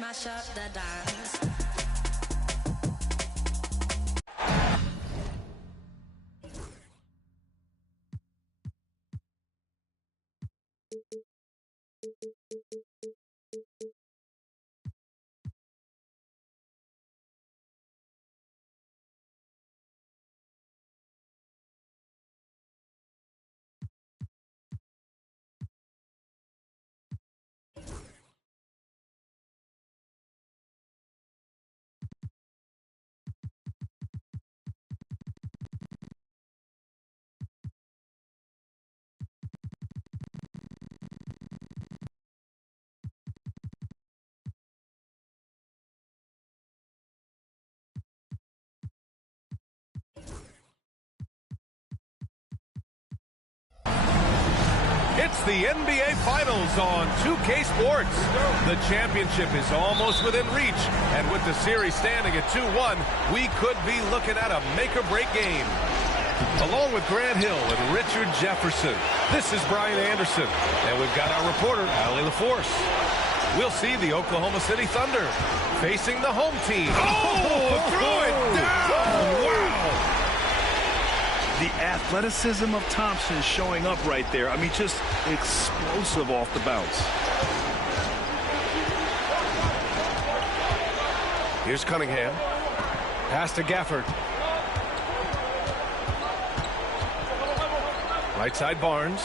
mash up the dance. It's the NBA Finals on 2K Sports. The championship is almost within reach, and with the series standing at 2-1, we could be looking at a make-or-break game. Along with Grant Hill and Richard Jefferson, this is Brian Anderson, and we've got our reporter, Allie LaForce. We'll see the Oklahoma City Thunder facing the home team. Oh, throw it down! Wow! The athleticism of Thompson showing up right there. I mean, just explosive off the bounce. Here's Cunningham. Pass to Gafford. Right side Barnes.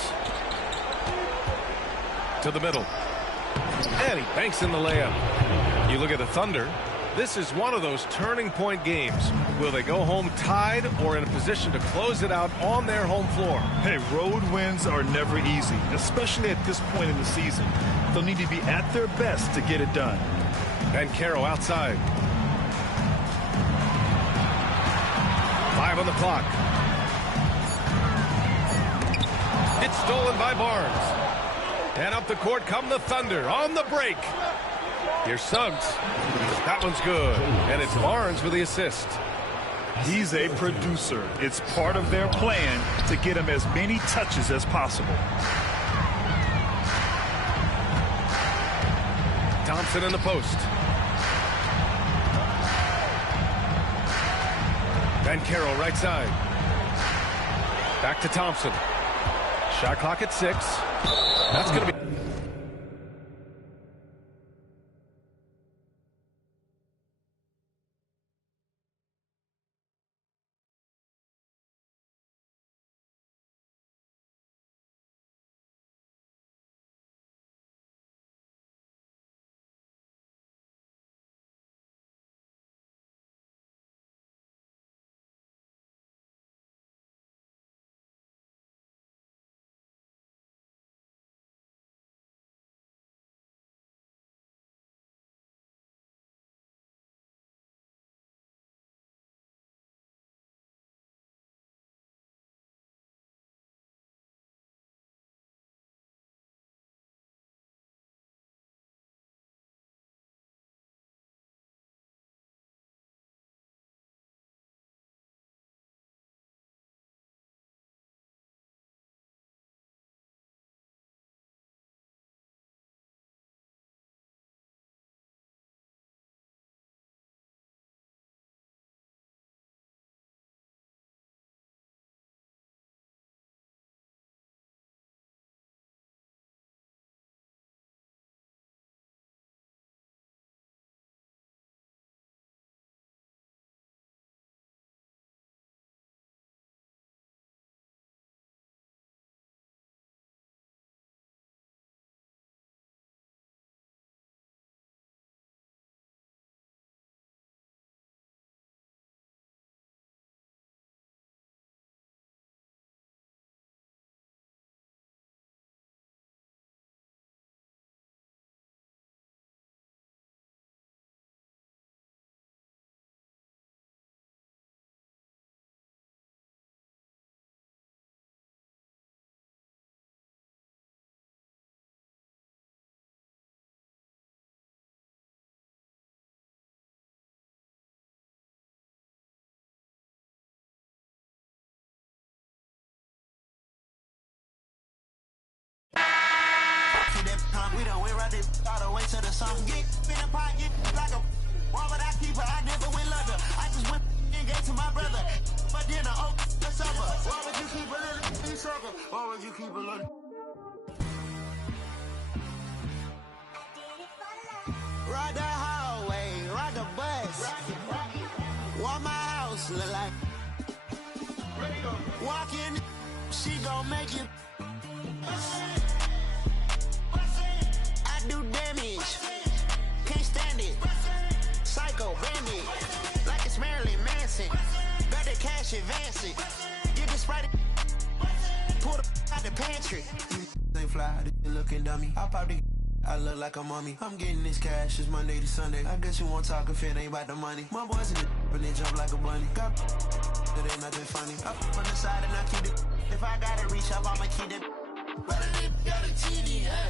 To the middle. And he banks in the layup. You look at the Thunder. This is one of those turning point games. Will they go home tied or in a position to close it out on their home floor? Hey, road wins are never easy, especially at this point in the season. They'll need to be at their best to get it done. Banchero outside. 5 on the clock. It's stolen by Barnes. And up the court come the Thunder on the break. Here's Suggs. That one's good. And it's Barnes with the assist. He's a producer. It's part of their plan to get him as many touches as possible. Thompson in the post. Banchero right side. Back to Thompson. Shot clock at 6. That's going to be... We done went right this all the way to the sun. Get in the pot, get What my house look like? Walk in, she gon' make you. I do damage, can't stand it. Psycho bandit, like it's Marilyn Manson. Got the cash advancing. You just write it, pull the out the pantry. They fly, they looking dummy. I pop the. I look like a mummy. I'm getting this cash, it's Monday to Sunday. I guess you won't talk if it ain't about the money. My boys in the but they jump like a bunny. Got that ain't nothing funny. Up on the side and I keep it. If I gotta reach up, I'ma keep it. But I got a TV, huh?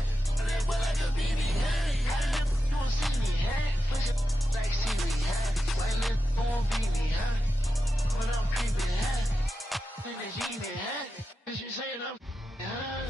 But like a BB, huh? How the you don't see me, huh? Push it like seaweed, huh? Why the won't beat me, huh? When I'm creeping, huh? In the genie, huh? Cause you saying I'm, huh?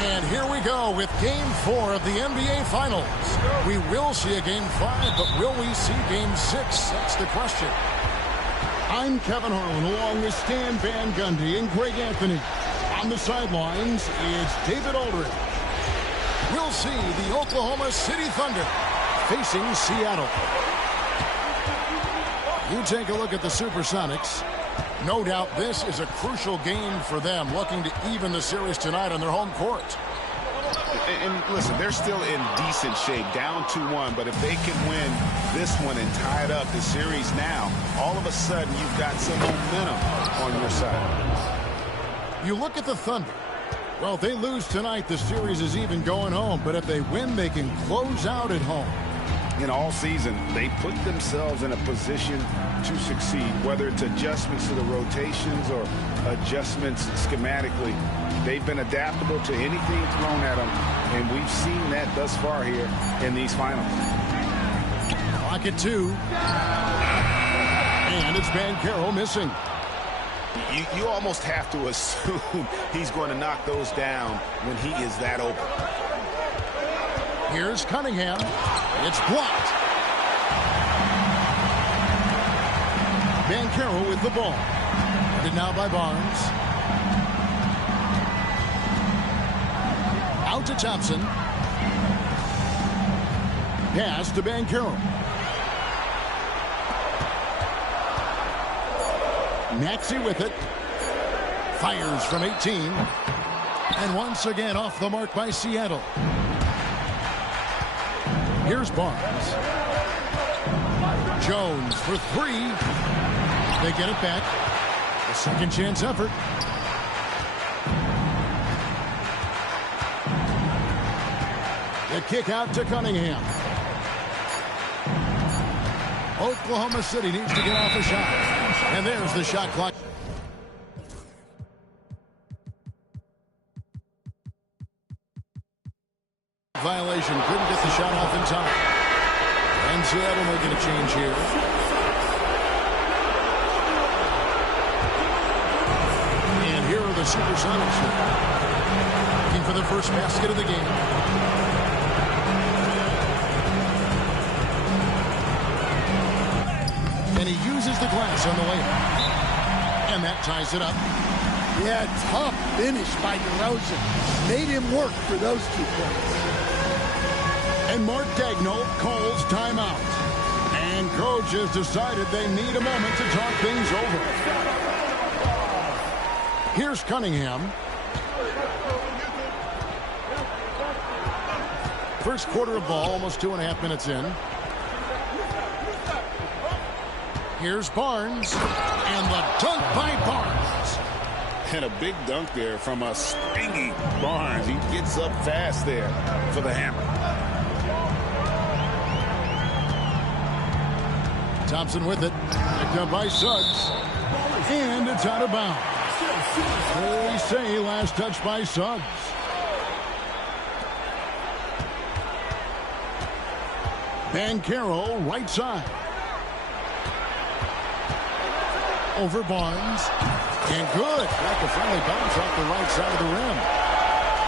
And here we go with Game 4 of the NBA Finals. We will see a Game 5, but will we see Game 6? That's the question. I'm Kevin Harlan along with Stan Van Gundy and Greg Anthony. On the sidelines, it's David Aldridge. We'll see the Oklahoma City Thunder facing Seattle. You take a look at the SuperSonics. No doubt this is a crucial game for them, looking to even the series tonight on their home court. And listen, they're still in decent shape, down 2-1, but if they can win this one and tie it up the series now, all of a sudden you've got some momentum on your side. You look at the Thunder. Well, if they lose tonight, the series is even going home, but if they win, they can close out at home. In all season, they put themselves in a position to succeed, whether it's adjustments to the rotations or adjustments schematically. They've been adaptable to anything thrown at them, and we've seen that thus far here in these finals. Clock at 2. And it's Banchero missing. You almost have to assume he's going to knock those down when he is that open. Here's Cunningham. It's blocked. Banchero with the ball. Guarded now by Barnes. Out to Thompson. Pass to Banchero. Maxey with it. Fires from 18. And once again off the mark by Seattle. Here's Barnes. Jones for 3. They get it back. A second chance effort. The kick out to Cunningham. Oklahoma City needs to get off a shot. And there's the shot clock. Violation. Couldn't get the shot off in time. And Seattle making a change here. And here are the SuperSonics. Looking for the first basket of the game. And he uses the glass on the layup. And that ties it up. Yeah, tough finish by DeRozan. Made him work for those 2 points. And Mark Daigneault calls timeout. And coach has decided they need a moment to talk things over. Here's Cunningham. First quarter of ball, almost 2.5 minutes in. Here's Barnes. And the dunk by Barnes. And a big dunk there from a springy Barnes. He gets up fast there for the hammer. Thompson with it. Picked up by Suggs. And it's out of bounds. They say last touch by Suggs. Banchero, right side. Over Barnes. And good. Back a friendly bounce off the right side of the rim.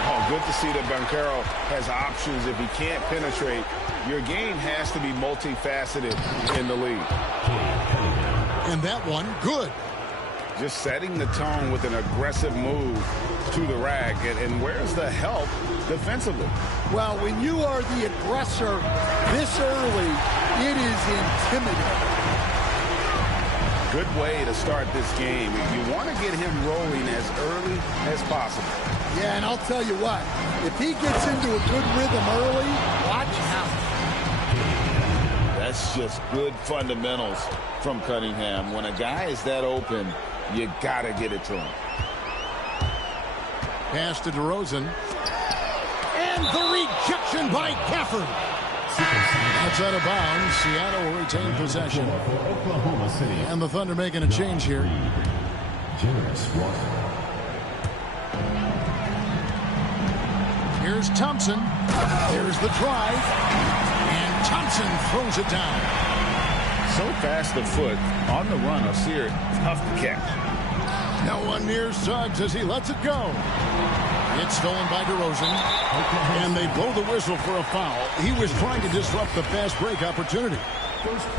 Oh, good to see that Banchero has options if he can't penetrate. Your game has to be multifaceted in the league. And that one, good. Just setting the tone with an aggressive move to the rack. And where's the help defensively? Well, when you are the aggressor this early, it is intimidating. Good way to start this game. You want to get him rolling as early as possible. Yeah, and I'll tell you what, if he gets into a good rhythm early, watch out. That's just good fundamentals from Cunningham. When a guy is that open, you got to get it to him. Pass to DeRozan. And the rejection by Gafford. That's out of bounds. Seattle will retain possession. Oklahoma City. And the Thunder making a change here. Here's Thompson. There's the drive. And Thompson throws it down. So fast of foot on the run of Sear. Tough to catch. No one near Suggs as he lets it go. It's stolen by DeRozan. And they blow the whistle for a foul. He was trying to disrupt the fast break opportunity.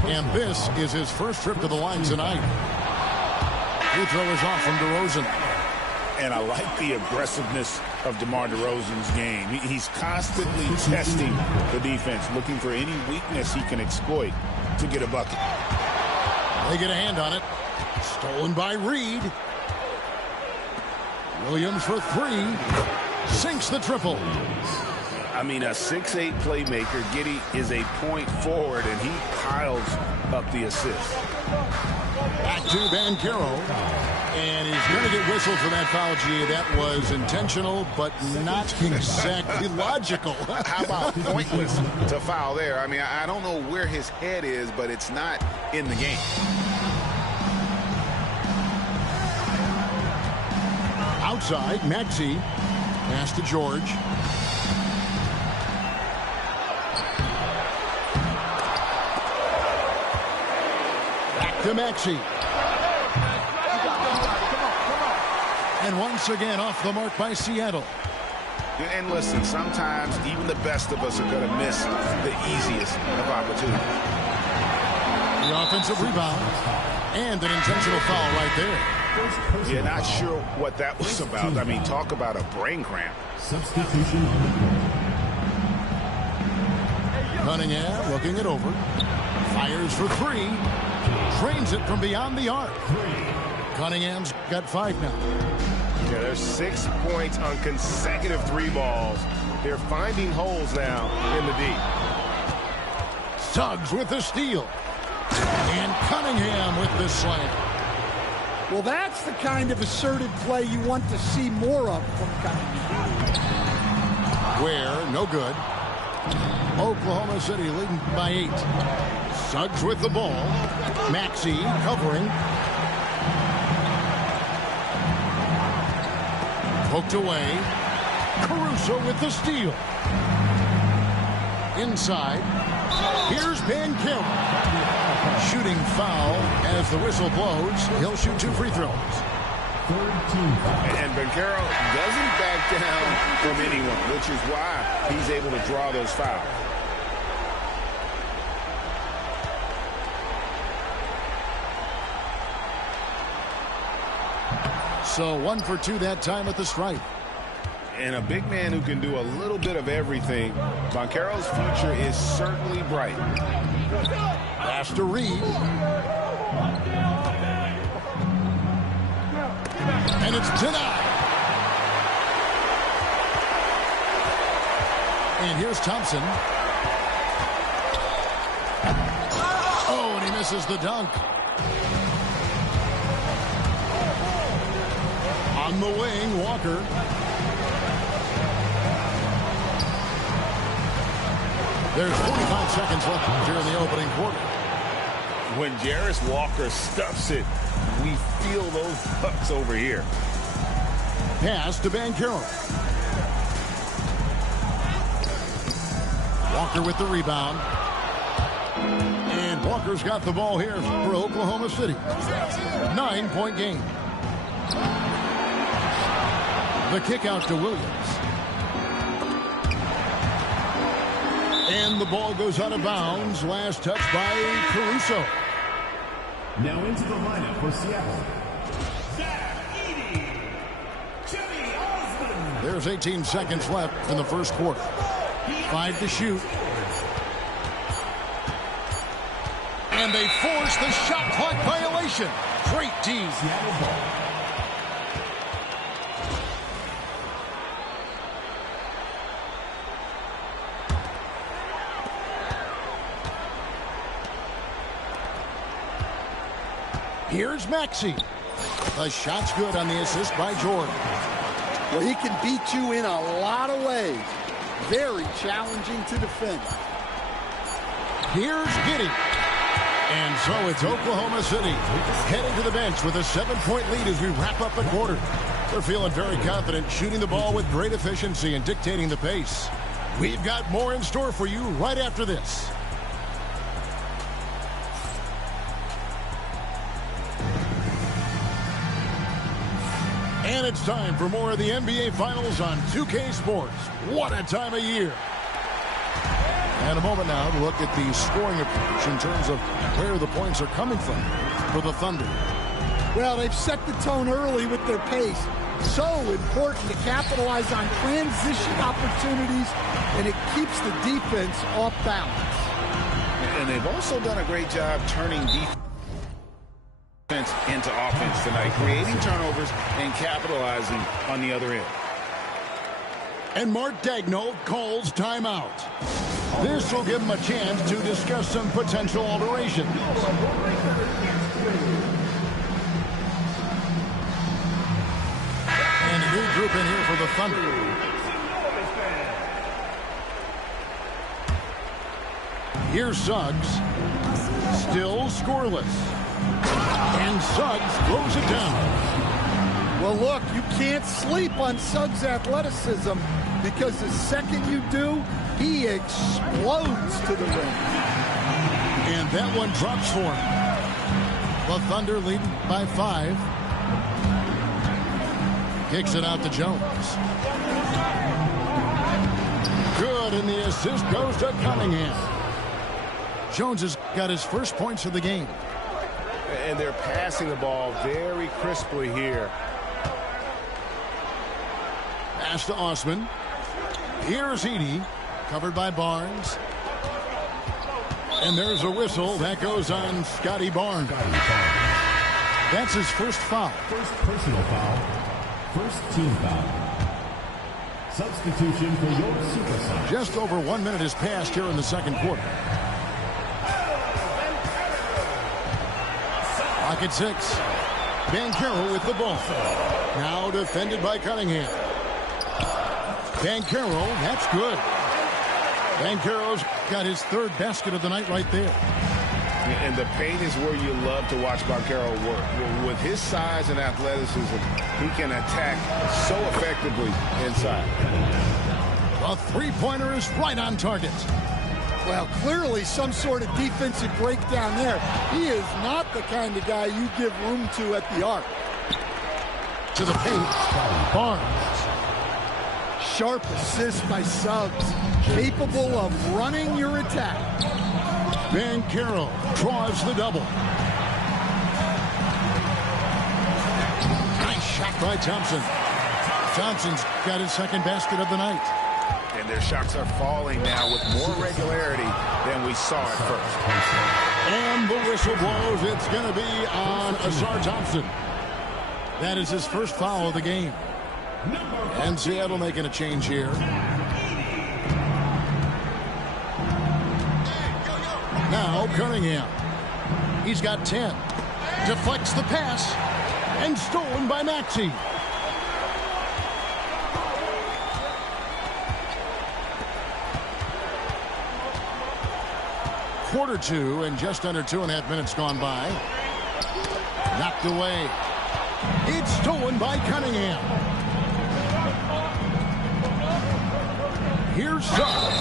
And this is his first trip to the line tonight. Free throw is off from DeRozan. And I like the aggressiveness of DeMar DeRozan's game. He's constantly testing the defense, looking for any weakness he can exploit to get a bucket. They get a hand on it. Stolen by Reed. Williams for three. Sinks the triple. I mean, a 6'8" playmaker. Giddey is a point forward, and he piles up the assist. Back to Banchero. And he's going to get whistled for that foul, G. That was intentional, but not exactly logical. How about pointless to foul there? I mean, I don't know where his head is, but it's not in the game. Outside, Maxey. Pass to George. Back to Maxey. And once again off the mark by Seattle. And listen, sometimes even the best of us are going to miss the easiest of opportunities. The offensive rebound. And an intentional foul right there. Yeah, not sure what that was about. I mean, talk about a brain cramp. Substitution on the court. Cunningham looking it over. Fires for three. Trains it from beyond the arc. Cunningham's got 5 now. Yeah, there's 6 points on consecutive 3 balls. They're finding holes now in the D. Suggs with the steal. And Cunningham with the slam. Well, that's the kind of assertive play you want to see more of from Cunningham. Ware, no good. Oklahoma City leading by 8. Suggs with the ball. Maxey covering. Poked away. Caruso with the steal. Inside. Here's Banchero. Shooting foul as the whistle blows. He'll shoot 2 free throws. And Banchero doesn't back down from anyone, which is why he's able to draw those fouls. So 1 for 2 that time at the stripe. And a big man who can do a little bit of everything. Banchero's future is certainly bright. Pass to Reed. And it's denied. And here's Thompson. Oh, and he misses the dunk. On the wing, Walker. There's 45 seconds left here in the opening quarter. When Jarris Walker stuffs it, we feel those bucks over here. Pass to Banchero. Walker with the rebound. And Walker's got the ball here for Oklahoma City. 9-point game. The kick out to Williams. And the ball goes out of bounds. Last touch by Caruso. Now into the lineup for Seattle. There's 18 seconds left in the first quarter. 5 to shoot. And they force the shot clock violation. Great D. Seattle ball. Here's Maxey. The shot's good on the assist by Jordan. Well, he can beat you in a lot of ways. Very challenging to defend. Here's Giddey. And so it's Oklahoma City heading to the bench with a 7-point lead as we wrap up the quarter. They're feeling very confident, shooting the ball with great efficiency and dictating the pace. We've got more in store for you right after this. And it's time for more of the NBA Finals on 2K Sports. What a time of year. And a moment now to look at the scoring approach in terms of where the points are coming from for the Thunder. Well, they've set the tone early with their pace. So important to capitalize on transition opportunities, and it keeps the defense off balance. And they've also done a great job turning defense. into offense tonight, creating turnovers and capitalizing on the other end. And Mark Daigneault calls timeout. This will give him a chance to discuss some potential alterations. And a new group in here for the Thunder. Here's Suggs. Still scoreless. And Suggs throws it down. Well, look, you can't sleep on Suggs' athleticism because the second you do, he explodes to the rim. And that one drops for him. The Thunder leading by 5. Kicks it out to Jones. Good, and the assist goes to Cunningham. Jones has got his first points of the game. And they're passing the ball very crisply here. Pass to Osman. Here's Edey, covered by Barnes. And there's a whistle. That goes on Scotty Barnes. That's his first foul. First personal foul. First team foul. Substitution for your SuperSonics. Just over 1 minute has passed here in the second quarter. Pocket 6. Banchero with the ball. Now defended by Cunningham. Banchero, that's good. Banchero's got his third basket of the night right there. And the paint is where you love to watch Banchero work. With his size and athleticism, he can attack so effectively inside. A three-pointer is right on target. Well, clearly some sort of defensive breakdown there. He is not the kind of guy you give room to at the arc. To the paint, Barnes. Sharp assist by Suggs, capable of running your attack. Banchero draws the double. Nice shot by Thompson. Thompson's got his second basket of the night. And their shots are falling now with more regularity than we saw at first. And the whistle blows. It's going to be on Asar Thompson. That is his first foul of the game. And Seattle making a change here. Now Cunningham. He's got 10. Deflects the pass. And stolen by Maxey. Quarter 2 and just under 2.5 minutes gone by. Knocked away. It's stolen by Cunningham. Here's Suggs.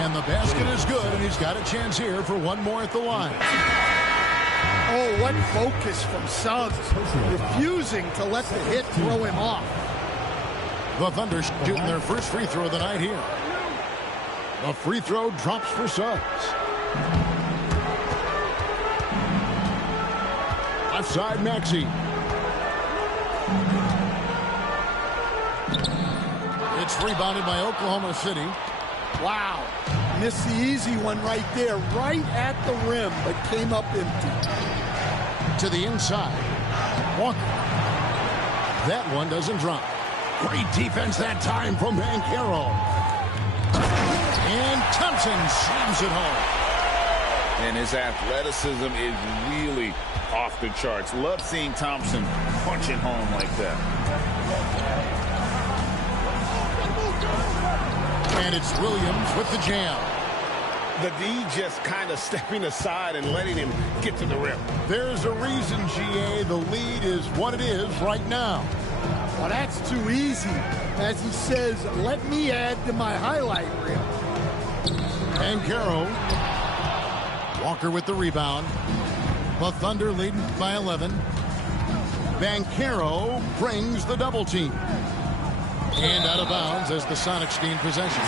And the basket is good, and he's got a chance here for one more at the line. Oh, what focus from Suggs. Refusing to let the hit throw him off. The Thunder shooting their first free throw of the night here. The free throw drops for Suggs. Offside Maxey. It's rebounded by Oklahoma City. Wow. Missed the easy one right there, right at the rim, but came up empty. To the inside. Walker. That one doesn't drop. Great defense that time from Banchero. And Thompson slams it home. And his athleticism is really off the charts. Love seeing Thompson punch it home like that. And it's Williams with the jam. The D just kind of stepping aside and letting him get to the rim. There's a reason, GA, the lead is what it is right now. Well, that's too easy. As he says, let me add to my highlight reel. Banchero. Walker with the rebound. The Thunder leading by 11. Banchero brings the double team. And out of bounds as the Sonics gain possession.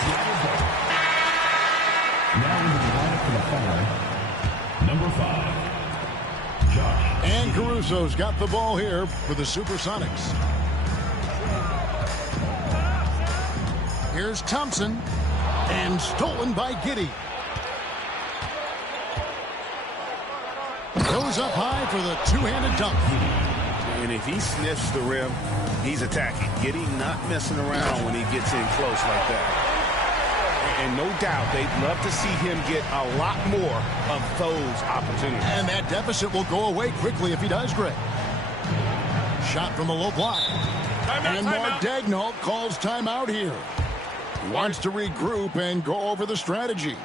Now in the line for the foul, number 5, Josh. And Caruso's got the ball here for the SuperSonics. Here's Thompson. And stolen by Giddey. Goes up high for the two-handed dunk. And if he sniffs the rim, he's attacking. Giddy not messing around when he gets in close like that. And no doubt they'd love to see him get a lot more of those opportunities. And that deficit will go away quickly if he does, Greg. Shot from the low block. And Mark Daigneault calls timeout here. Wants to regroup and go over the strategy.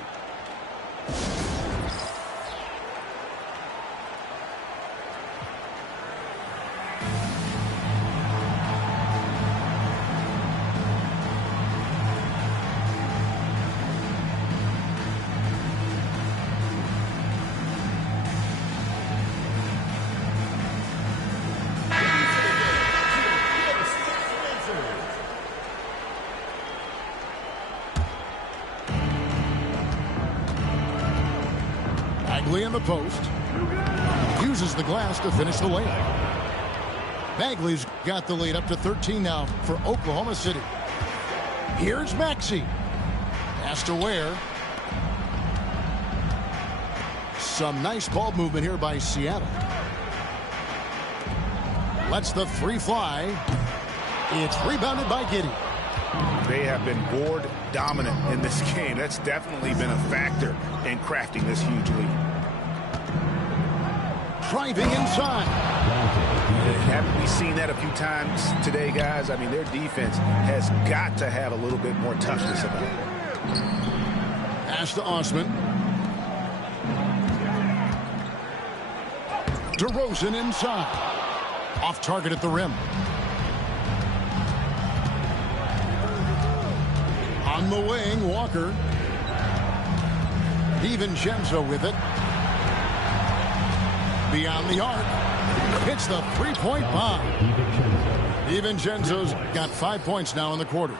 In the post. Uses the glass to finish the layup. Bagley's got the lead up to 13 now for Oklahoma City. Here's Maxey. Pass to Ware. Some nice ball movement here by Seattle. Lets the three fly. It's rebounded by Giddy. They have been board dominant in this game. That's definitely been a factor in crafting this huge lead. Driving inside. Haven't we seen that a few times today, guys? I mean, their defense has got to have a little bit more toughness about it. Pass to Osman. DeRozan inside. Off target at the rim. On the wing, Walker. DiVincenzo with it. Beyond the arc. Hits the three-point bomb. DiVincenzo's got 5 points now in the quarter.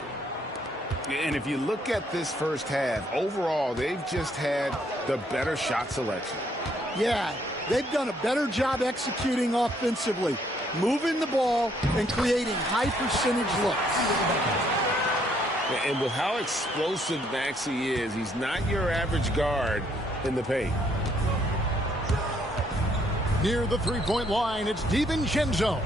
And if you look at this first half, overall, they've just had the better shot selection. Yeah, they've done a better job executing offensively, moving the ball and creating high percentage looks. And with how explosive Maxey is, he's not your average guard in the paint. Near the three-point line, it's DiVincenzo.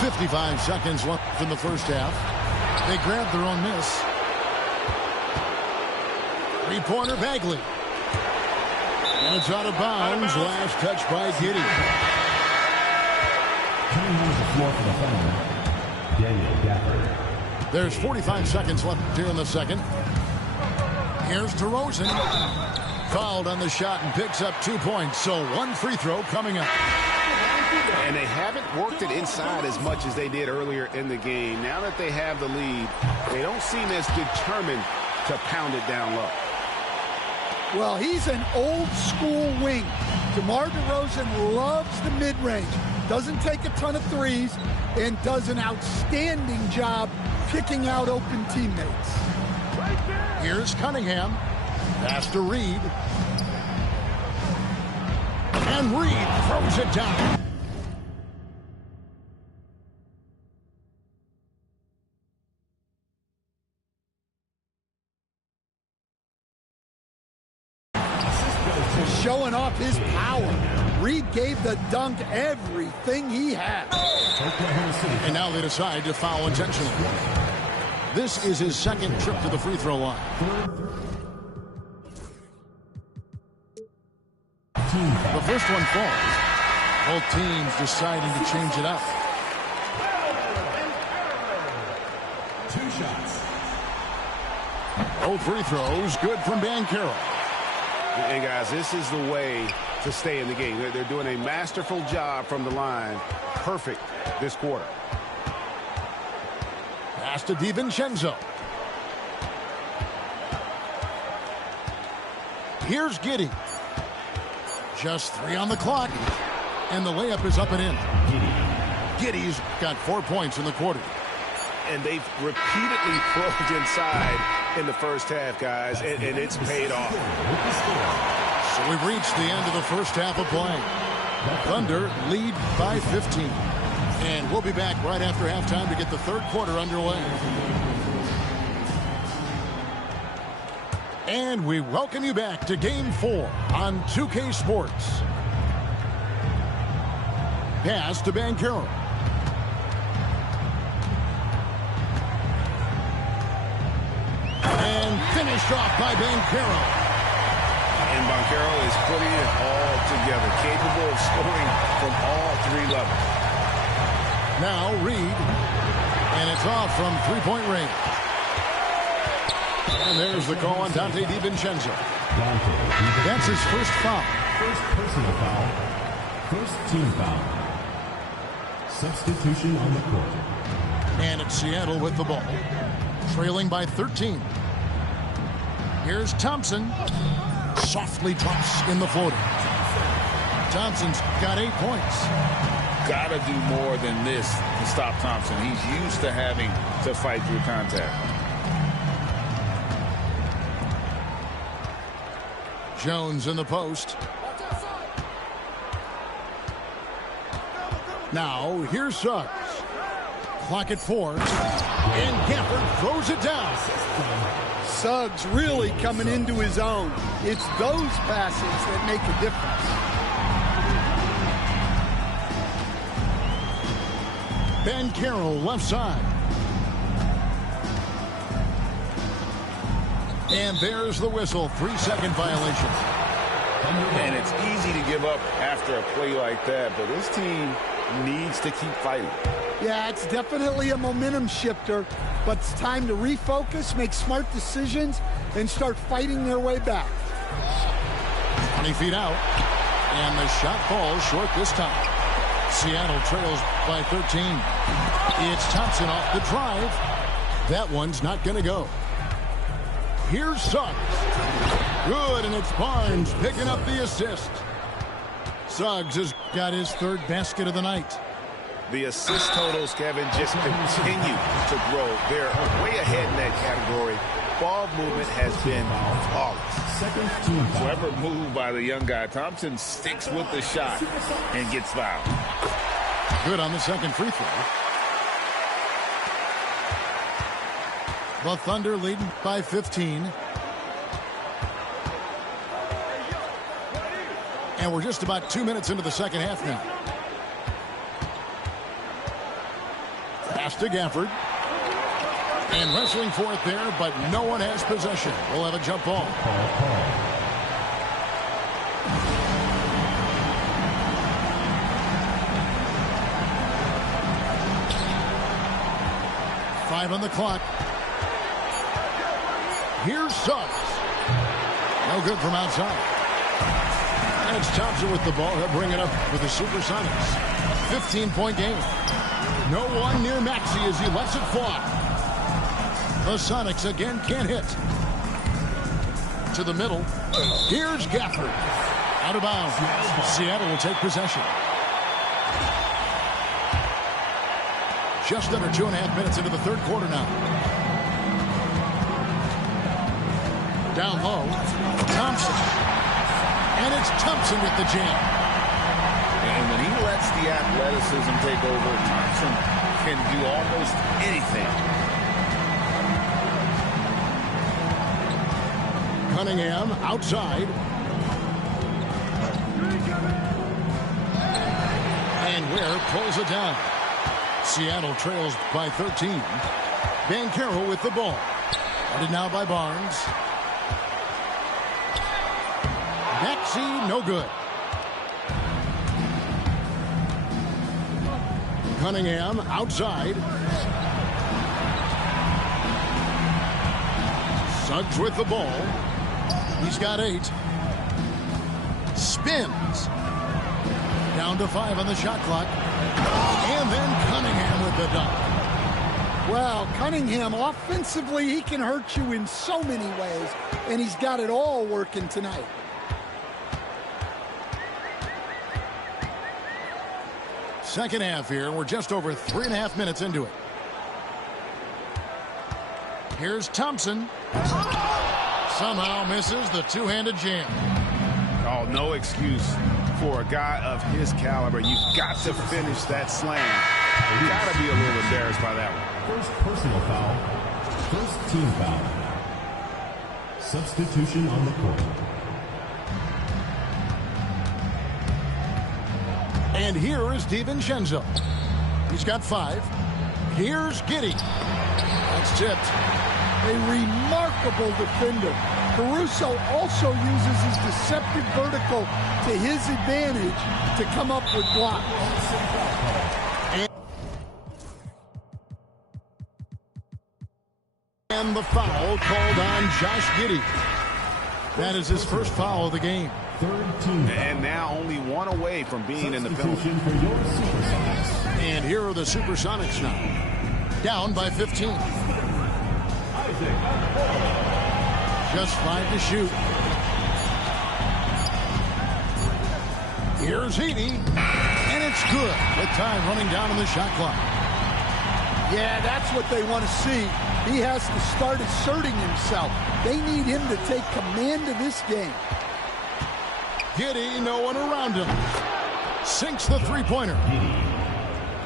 .55 seconds left in the first half. They grabbed their own miss. Three-pointer Bagley. And it's out of bounds. Last touch by Giddy. Coming on the floor for the foul, Daniel Gafford. There's 45 seconds left here in the second. Here's DeRozan. Fouled on the shot and picks up 2 points. So one free throw coming up. And they haven't worked it inside as much as they did earlier in the game. Now that they have the lead, they don't seem as determined to pound it down low. Well, he's an old-school wing. DeMar DeRozan loves the mid-range. Doesn't take a ton of threes and does an outstanding job picking out open teammates. Here's Cunningham. Pass to Reed. And Reed throws it down. Showing off his power. Reed gave the dunk everything he had. And now they decide to foul intentionally. This is his second trip to the free throw line. The first one falls. Both teams deciding to change it up. 2 shots. Both free throws good from Banchero. And guys, this is the way to stay in the game. They're doing a masterful job from the line. Perfect this quarter. Pass to DiVincenzo. Here's Giddy. Just 3 on the clock. And the layup is up and in. Giddy's got 4 points in the quarter. And they've repeatedly probed inside in the first half, guys, and it's paid off. So we've reached the end of the first half of play. Thunder lead by 15. And we'll be back right after halftime to get the third quarter underway. And we welcome you back to Game 4 on 2K Sports. Pass to Banchero. And finished off by Banchero. And Banchero is putting it all together, capable of scoring from all three levels. Now Reed. And it's off from three-point range. And there's the call on Dante DiVincenzo. That's his first foul. First personal foul. First team foul. Substitution on the court. And it's Seattle with the ball. Trailing by 13. Here's Thompson. Softly drops in the floater. Thompson's got 8 points. Gotta do more than this to stop Thompson. He's used to having to fight through contact. Jones in the post. Now, here's Suggs. Clock at 4. And Gafford throws it down. Suggs really coming into his own. It's those passes that make a difference. Banchero left side. And there's the whistle. 3-second violation. And it's easy to give up after a play like that, but this team needs to keep fighting. Yeah, it's definitely a momentum shifter, but it's time to refocus, make smart decisions, and start fighting their way back. 20 feet out. And the shot falls short this time. Seattle trails by 13. It's Thompson off the drive. That one's not going to go. Here's Suggs. Good, and it's Barnes picking up the assist. Suggs has got his third basket of the night. The assist totals, Kevin, just continue to grow. They're way ahead in that category. Ball movement has been flawless. Clever move by the young guy. Thompson sticks with the shot and gets fouled. Good on the second free throw. The Thunder leading by 15. And we're just about 2 minutes into the second half now. Pass to Gafford. And wrestling for it there, but no one has possession. We'll have a jump ball. 5 on the clock. Here's Suggs. No good from outside. And it's Thompson with the ball. He'll bring it up with the SuperSonics. 15-point game. No one near Maxey as he lets it fly. The Sonics again can't hit. To the middle. Here's Gafford. Out of bounds. Seattle will take possession. Just under 2.5 minutes into the third quarter now. Down low. Thompson. And it's Thompson with the jam. And when he lets the athleticism take over, Thompson can do almost anything. Cunningham outside. And Ware pulls it down. Seattle trails by 13. Banchero with the ball. Guarded now by Barnes. Maxey, no good. Cunningham outside. Suggs with the ball. He's got 8. Spins. Down to 5 on the shot clock. And then Cunningham with the dunk. Well, Cunningham, offensively, he can hurt you in so many ways, and he's got it all working tonight. Second half here. We're just over 3.5 minutes into it. Here's Thompson. Somehow misses the two-handed jam. Oh, no excuse for a guy of his caliber. You've got to finish that slam. You got to be a little embarrassed by that one. First personal foul. First team foul. Substitution on the court. And here is DiVincenzo. He's got 5. Here's Giddey. That's tipped. A remarkable defender. Caruso also uses his deceptive vertical to his advantage to come up with blocks. And the foul called on Josh Giddey. That is his first foul of the game. And now only one away from being in the penalty. For your SuperSonics. And here are the SuperSonics now. Down by 15. Just 5 to shoot. Here's Heaney. And it's good with time running down on the shot clock. Yeah, that's what they want to see. He has to start asserting himself. They need him to take command of this game. Giddey, no one around him. Sinks the three-pointer.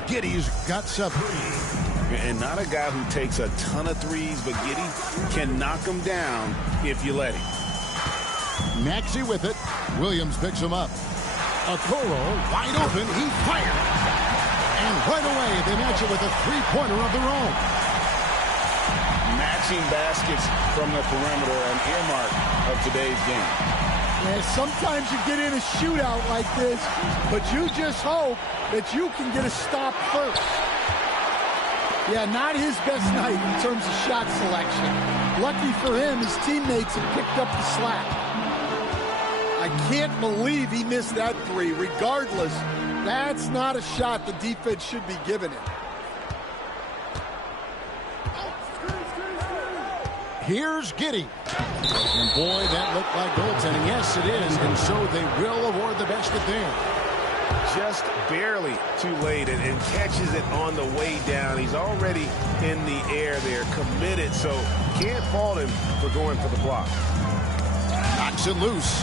Giddey's got 7. And not a guy who takes a ton of threes, but Giddey can knock them down if you let him. Maxey with it. Williams picks him up. Okoro wide open. He fires. And right away, they match it with a three-pointer of their own. Matching baskets from the perimeter, an earmark of today's game. Yeah, sometimes you get in a shootout like this, but you just hope that you can get a stop first. Yeah, not his best night in terms of shot selection. Lucky for him, his teammates have picked up the slack. I can't believe he missed that 3. Regardless, that's not a shot the defense should be giving it. Here's Giddey. And boy, that looked like goaltending. Yes, it is. And so they will award the basket there. Just barely too late and catches it on the way down. He's already in the air there, committed, so can't fault him for going for the block. Knocks it loose.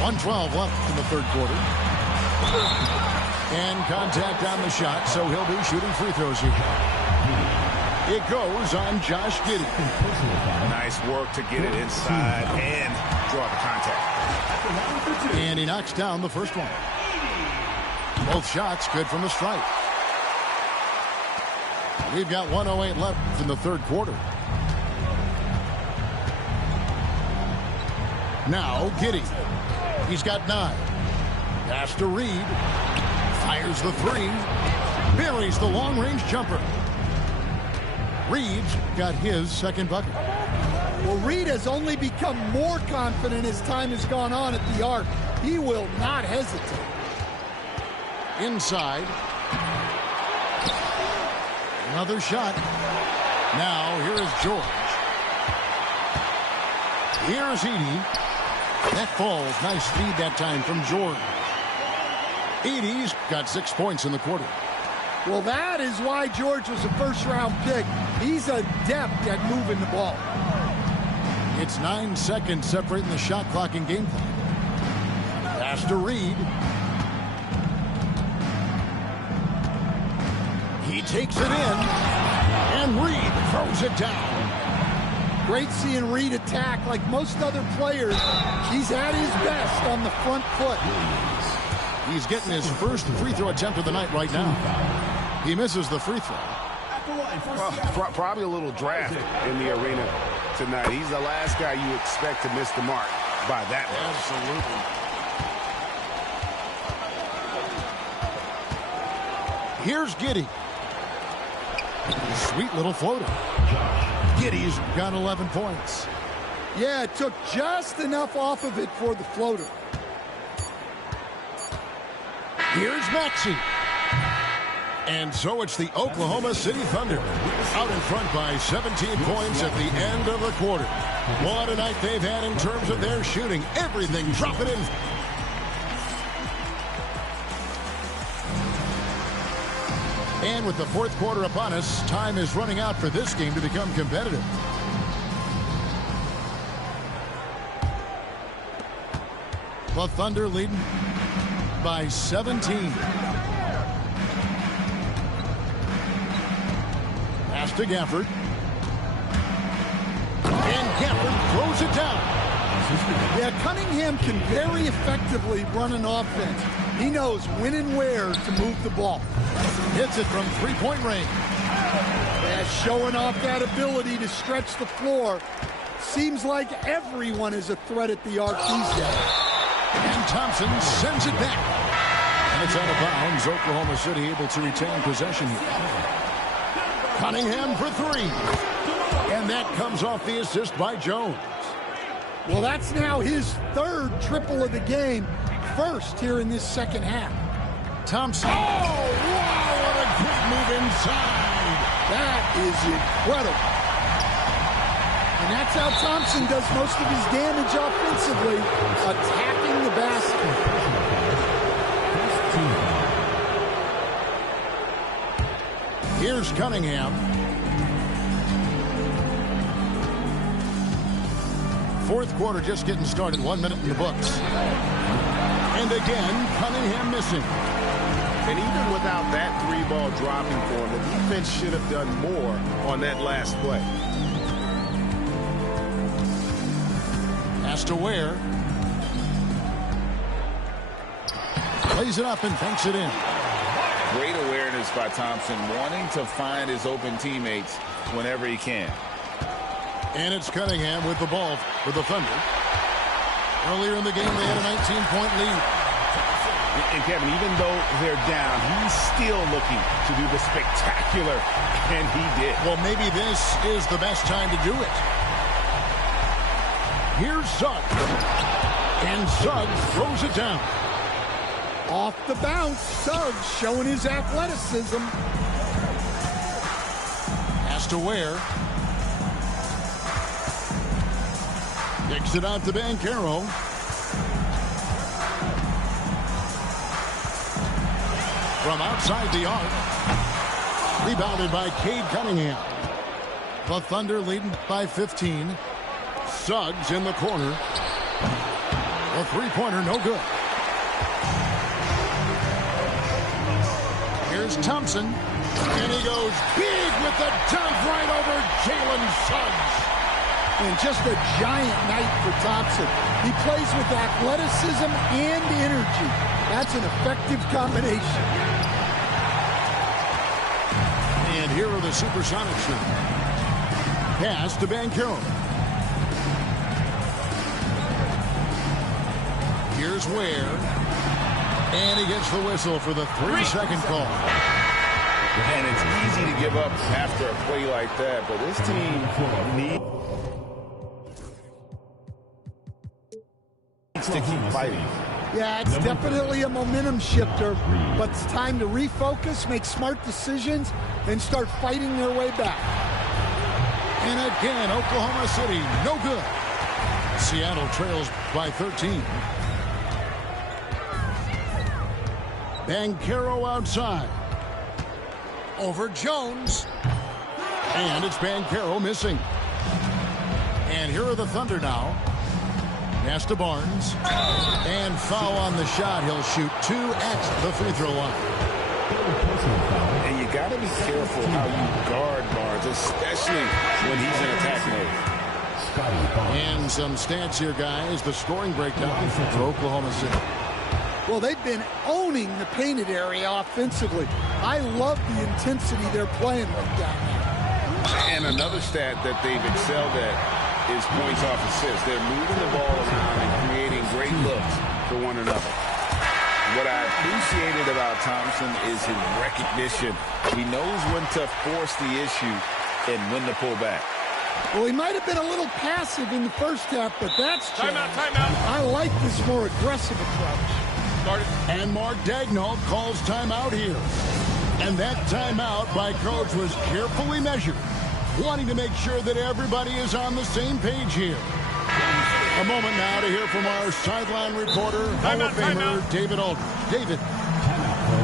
.112 left in the third quarter. And contact on the shot, so he'll be shooting free throws here. It goes on Josh Giddey. Nice work to get it inside and draw the contact. And he knocks down the first one. Both shots good from the stripe. We've got 1:08 left in the third quarter. Now Giddey. He's got 9. Pass to Reed. Fires the 3. Buries the long-range jumper. Reed's got his second bucket. Well, Reed has only become more confident as time has gone on at the arc. He will not hesitate. Inside. Another shot. Now, here is George. Here's Edey. That falls. Nice feed that time from George. Edey's got 6 points in the quarter. Well, that is why George was a first-round pick. He's adept at moving the ball. It's 9 seconds separating the shot clock and game clock. Pass to Reed. He takes it in. And Reed throws it down. Great seeing Reed attack like most other players. He's at his best on the front foot. He's getting his first free throw attempt of the night right now. He misses the free throw. Well, probably a little draft in the arena tonight. He's the last guy you expect to miss the mark by that much. Absolutely. Here's Giddey. Sweet little floater. Giddey's got 11 points. Yeah, it took just enough off of it for the floater. Here's Maxey. And so it's the Oklahoma City Thunder out in front by 17 points at the end of the quarter. What a night they've had in terms of their shooting. Everything dropping in. And with the fourth quarter upon us, time is running out for this game to become competitive. The Thunder leading by 17. Pass Pass to Gafford. And Gafford throws it down. Yeah, Cunningham can very effectively run an offense. He knows when and where to move the ball. Hits it from three-point range. Yeah, showing off that ability to stretch the floor. Seems like everyone is a threat at the arc these days. And Thompson sends it back. And it's out of bounds. Oklahoma City able to retain possession here. Cunningham for three. And that comes off the assist by Jones. Well, that's now his third triple of the game. First here in this second half. Thompson. Oh, wow, what a great move inside. That is incredible. And that's how Thompson does most of his damage offensively, attacking the basket. Here's Cunningham. Fourth quarter just getting started. 1 minute in the books. And again, Cunningham missing. And even without that three-ball dropping for him, the defense should have done more on that last play. Pass to Ware. Plays it up and banks it in. Great awareness by Thompson, wanting to find his open teammates whenever he can. And it's Cunningham with the ball for the Thunder. Earlier in the game, they had a 19-point lead. And Kevin, even though they're down, he's still looking to do the spectacular, and he did. Well, maybe this is the best time to do it. Here's Suggs. And Suggs throws it down. Off the bounce, Suggs showing his athleticism. Pass to Ware. Kicks it out to Banchero. From outside the arc. Rebounded by Cade Cunningham. The Thunder leading by 15. Suggs in the corner. A three-pointer, no good. Here's Thompson. And he goes big with the dunk right over Jalen Suggs. And just a giant night for Thompson. He plays with athleticism and energy. That's an effective combination. And here are the SuperSonics now. Pass to Banchero. Here's Ware. And he gets the whistle for the 3-second call. And it's easy to give up after a play like that, but this team needs to keep fighting. Yeah, it's definitely a momentum shifter, but it's time to refocus, make smart decisions, and start fighting their way back. And again, Oklahoma City, no good. Seattle trails by 13. Banchero outside. Over Jones. And it's Banchero missing. And here are the Thunder now. Pass to Barnes. And foul on the shot. He'll shoot 2 at the free throw line. And you got to be careful how you guard Barnes, especially when he's in attack mode. And some stats here, guys. The scoring breakdown for Oklahoma City. Well, they've been owning the painted area offensively. I love the intensity they're playing with down there. And another stat that they've excelled at is points off assists. They're moving the ball around and creating great looks for one another. What I appreciated about Thompson is his recognition. He knows when to force the issue and when to pull back. Well, he might have been a little passive in the first half, but that's changed. Timeout. I like this more aggressive approach. And Mark Daigneault calls timeout here. And that timeout by Coach was carefully measured, wanting to make sure that everybody is on the same page here. A moment now to hear from our sideline reporter, Hall of Famer David Aldridge. David.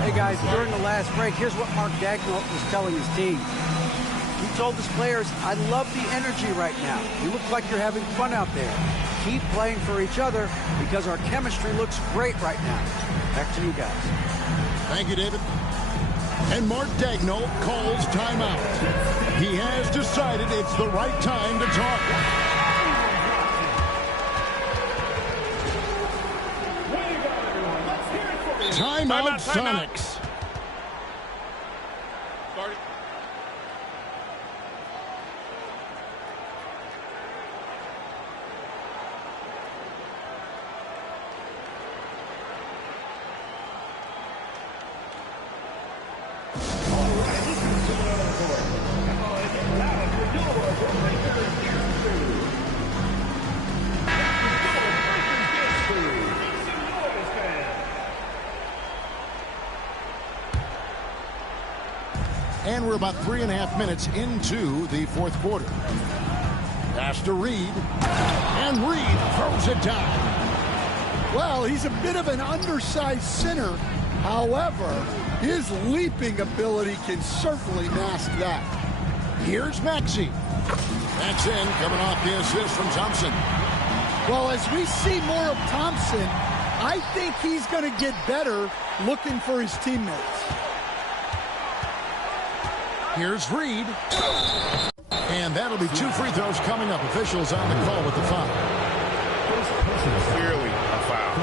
Hey, guys, during the last break, here's what Mark Daigneault was telling his team. He told his players, I love the energy right now. You look like you're having fun out there. Keep playing for each other because our chemistry looks great right now. Back to you guys. Thank you, David. And Mark Daigneault calls timeout. He has decided it's the right time to talk. Timeout, Sonics. And we're about 3.5 minutes into the fourth quarter. Pass to Reed. And Reed throws it down. Well, he's a bit of an undersized center. However, his leaping ability can certainly mask that. Here's Maxey. That's in, coming off the assist from Thompson. Well, as we see more of Thompson, I think he's going to get better looking for his teammates. Here's Reed. And that'll be 2 free throws coming up. Officials on the call with the foul. Clearly a foul.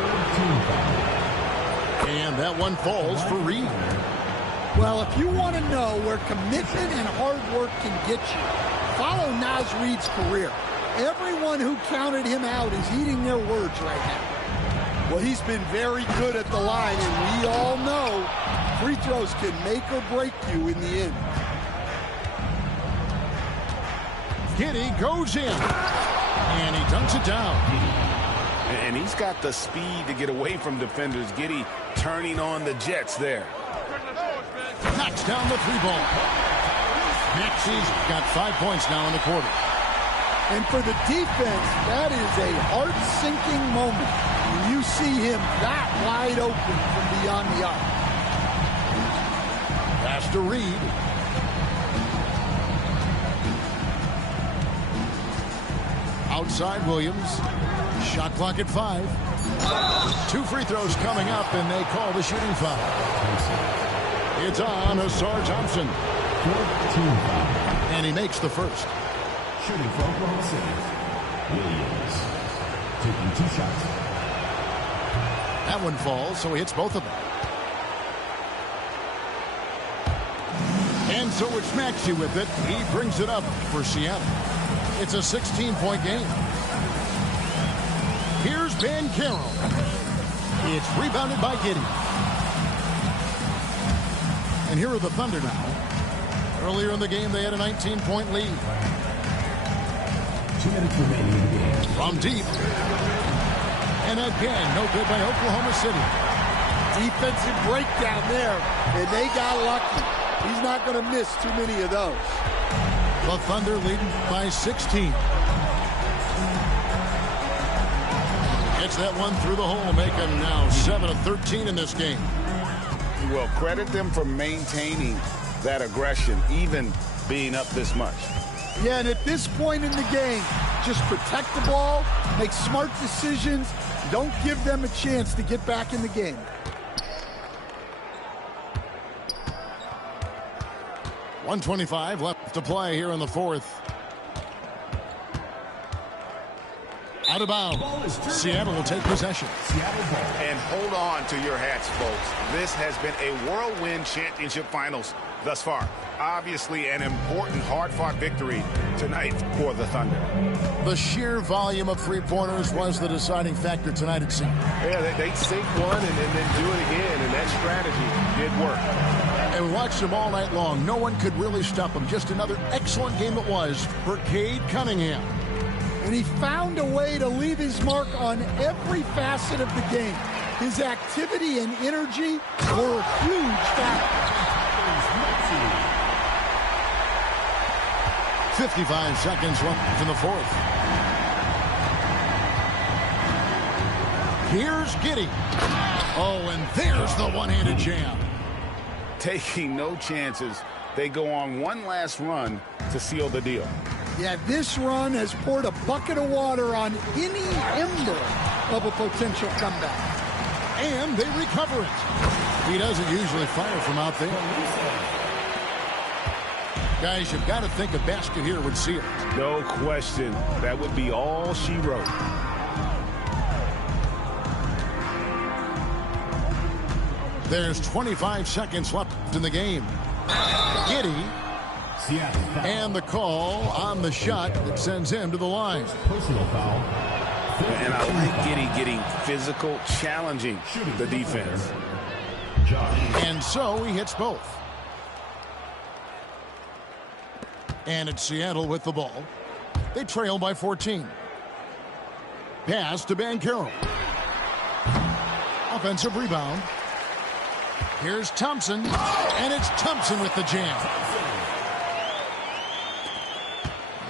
And that one falls for Reed. Well, if you want to know where commitment and hard work can get you, follow Naz Reed's career. Everyone who counted him out is eating their words right now. Well, he's been very good at the line, and we all know free throws can make or break you in the end. Giddy goes in, and he dunks it down. And he's got the speed to get away from defenders. Giddy turning on the Jets there. Knocks down the 3-ball. Maxey's got 5 points now in the quarter. And for the defense, that is a heart-sinking moment when you see him that wide open from beyond the arc. Pass to Reed. Outside Williams. Shot clock at 5. 2 free throws coming up, and they call the shooting foul. It's on Asar Thompson. And he makes the first. Shooting from Oklahoma City, Williams taking 2 shots. That one falls, so he hits both of them. And so it's Maxey with it. He brings it up for Seattle. It's a 16-point game. Here's Ben Carroll. It's rebounded by Giddy. And here are the Thunder now. Earlier in the game, they had a 19-point lead. 2 minutes remaining in the game. From deep. And again, no good by Oklahoma City. Defensive breakdown there, and they got lucky. He's not going to miss too many of those. The Thunder leading by 16. Gets that one through the hole, making now 7 of 13 in this game. Well, credit them for maintaining that aggression, even being up this much. Yeah, and at this point in the game, just protect the ball, make smart decisions, don't give them a chance to get back in the game. .125 left to play here in the fourth. Out of bounds. Seattle will take possession. And hold on to your hats, folks. This has been a whirlwind championship finals thus far. Obviously an important, hard-fought victory tonight for the Thunder. The sheer volume of three-pointers was the deciding factor tonight, it seemed. Yeah, they sink one and then do it again, and that strategy did work. And we watched them all night long. No one could really stop them. Just another excellent game it was for Cade Cunningham. And he found a way to leave his mark on every facet of the game. His activity and energy were a huge factor. 55 seconds left in the fourth. Here's Giddy. Oh, and there's the one-handed jam. Taking no chances. They go on one last run to seal the deal. Yeah, this run has poured a bucket of water on any ember of a potential comeback. And they recover it. He doesn't usually fire from out there. Guys, you've got to think a basket here would seal it. No question. That would be all she wrote. There's 25 seconds left in the game. Giddy. And the call on the shot that sends him to the line. Personal foul. And I like Giddy getting physical, challenging the defense. And so he hits both. And it's Seattle with the ball. They trail by 14. Pass to Banchero. Offensive rebound. Here's Thompson. And it's Thompson with the jam.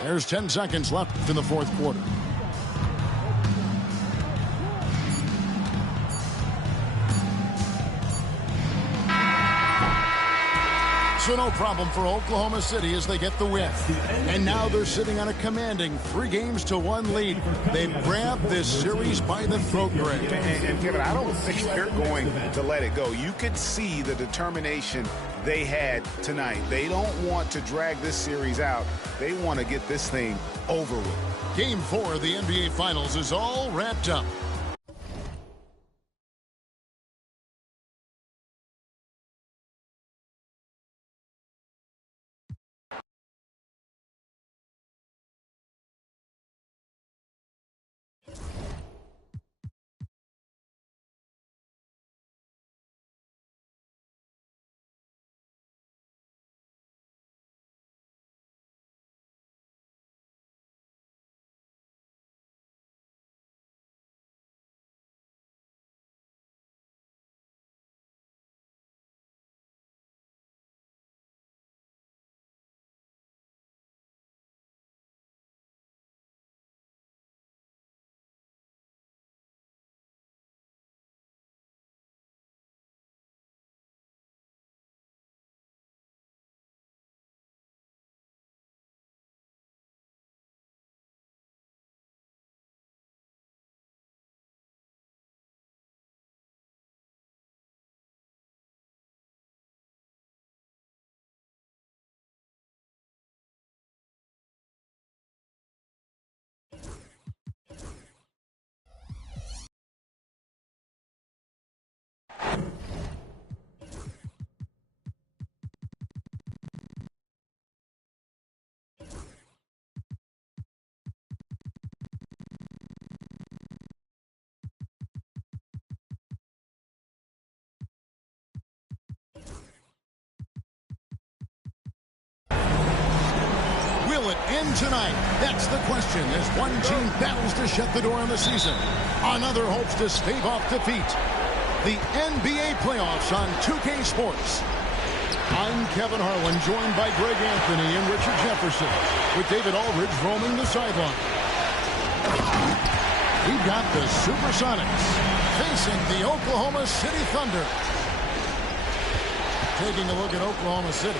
There's 10 seconds left in the fourth quarter. So no problem for Oklahoma City as they get the win. And now they're sitting on a commanding 3-1 lead. They've grabbed this series by the throat, Greg. And Kevin, I don't think they're going to let it go. You could see the determination they had tonight. They don't want to drag this series out. They want to get this thing over with. Game 4 of the NBA Finals is all wrapped up. Will it end tonight? That's the question as one team battles to shut the door on the season. Another hopes to stave off defeat. The NBA playoffs on 2K Sports. I'm Kevin Harlan, joined by Greg Anthony and Richard Jefferson, with David Aldridge roaming the sideline. We've got the SuperSonics facing the Oklahoma City Thunder. Taking a look at Oklahoma City.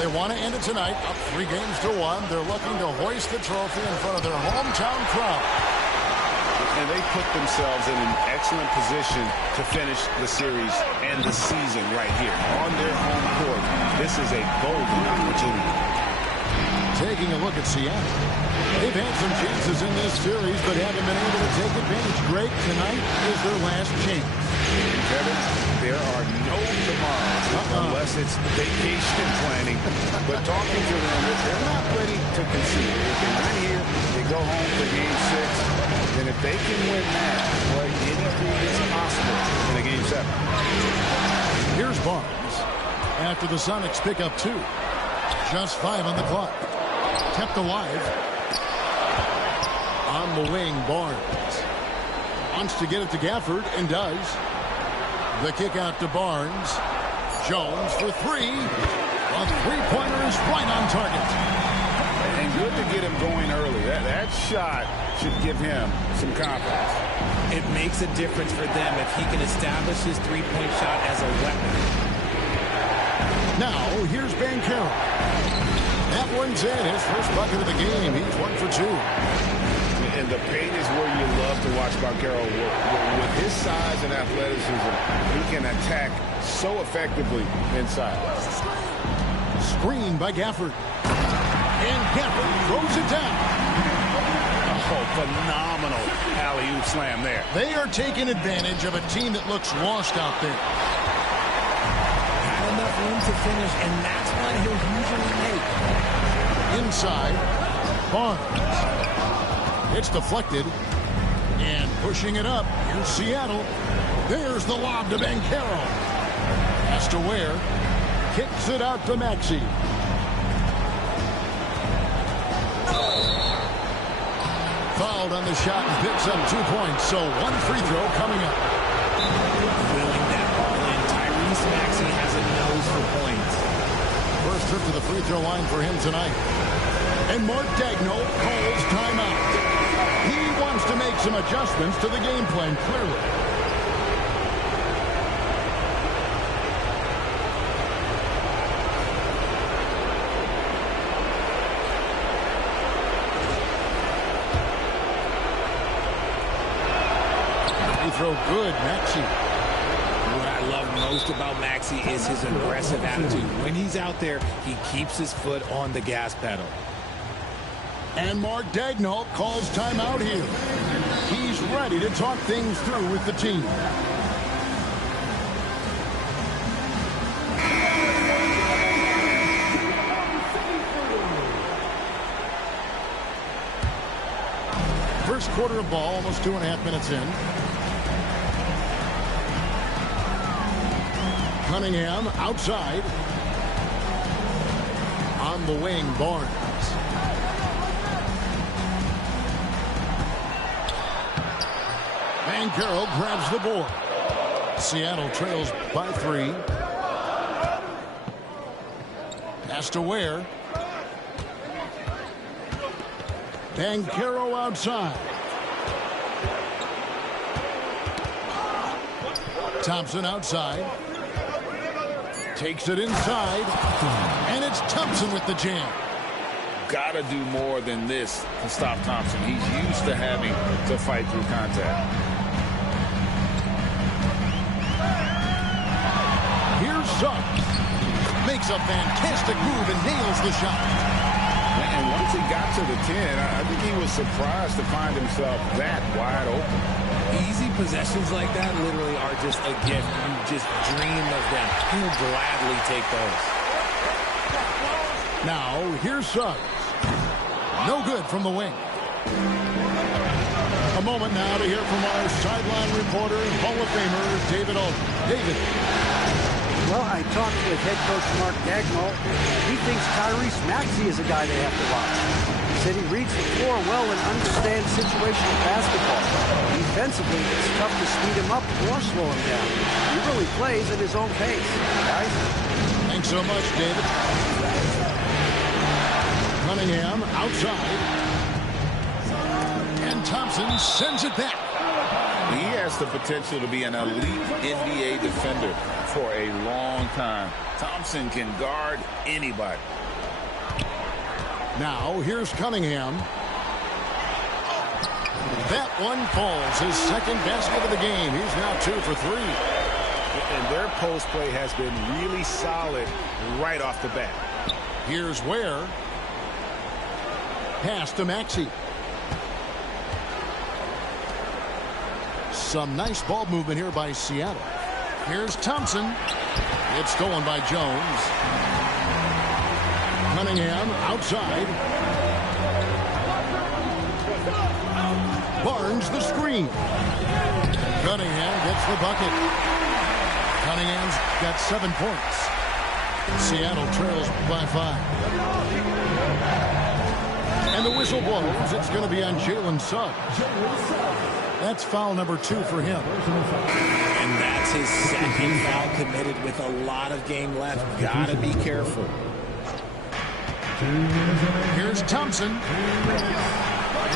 They want to end it tonight, up 3-1. They're looking to hoist the trophy in front of their hometown crowd. And they put themselves in an excellent position to finish the series and the season right here on their home court. This is a golden opportunity. Taking a look at Seattle. They've had some chances in this series, but haven't been able to take advantage. Greg, tonight is their last chance. Kevin, there are no tomorrows unless it's vacation planning. But talking to them, they're not ready to concede. If they win here, they go home for Game 6. And if they can win that, well, anything is possible in a Game 7. Here's Barnes. After the Sonics pick up 2. Just 5 on the clock. Kept alive. On the wing, Barnes. Wants to get it to Gafford, and does. The kick out to Barnes. Jones for 3. A three-pointer is right on target. And good to get him going early. That shot should give him some confidence. It makes a difference for them if he can establish his three-point shot as a weapon. Now, here's Banchero. That one's in. His first bucket of the game. He's 1 for 2. And the paint is where you love to watch Banchero work. With his size and athleticism, he can attack so effectively inside. Screen by Gafford. And Gafford throws it down. Oh, phenomenal alley-oop slam there. They are taking advantage of a team that looks lost out there. Had enough room to finish, and that's what he'll usually make. Inside, Barnes. It's deflected. And pushing it up, here's Seattle. There's the lob to Banchero. Has to Ware. Kicks it out to Maxey. Fouled on the shot and picks up 2 points. So one free throw coming up. Willing that ball in. Tyrese Maxey has a nose for points. First trip to the free throw line for him tonight. And Mark Daigneault calls timeout. He wants to make some adjustments to the game plan, clearly. Throw good, Maxey. What I love most about Maxey is his aggressive attitude. When he's out there, he keeps his foot on the gas pedal. And Mark Daigneault calls timeout here. He's ready to talk things through with the team. First quarter of ball, almost 2.5 minutes in. Cunningham outside. On the wing, Barnes. Banchero grabs the board. Seattle trails by 3. Pass to Ware. Banchero outside. Thompson outside. Takes it inside. And it's Thompson with the jam. Got to do more than this to stop Thompson. He's used to having to fight through contact. Here's Suggs. Makes a fantastic move and nails the shot. And once he got to the 10, I think he was surprised to find himself that wide open. Easy possessions like that literally are just a gift. You just dream of them. He'll gladly take those. Now, here's Suggs. No good from the wing. A moment now to hear from our sideline reporter, Hall of Famer, David Aldridge. David. Well, I talked with head coach Mark Daigneault. He thinks Tyrese Maxey is a guy they have to watch. He said he reads the floor well and understands situational basketball. Defensively, it's tough to speed him up or slow him down. He really plays at his own pace. Guys? Thanks so much, David. Cunningham outside. And Thompson sends it back. He has the potential to be an elite NBA defender for a long time. Thompson can guard anybody. Now, here's Cunningham. That one falls. His second basket of the game. He's now 2 for 3. And their post play has been really solid right off the bat. Here's Ware. Pass to Maxey. Some nice ball movement here by Seattle. Here's Thompson. It's stolen by Jones. Cunningham outside. Barnes the screen. Cunningham gets the bucket. Cunningham's got 7 points. Seattle trails by 5. And the whistle blows. It's going to be on Jalen Suggs. That's foul number 2 for him. And that's his second foul committed with a lot of game left. Gotta be careful. Here's Thompson.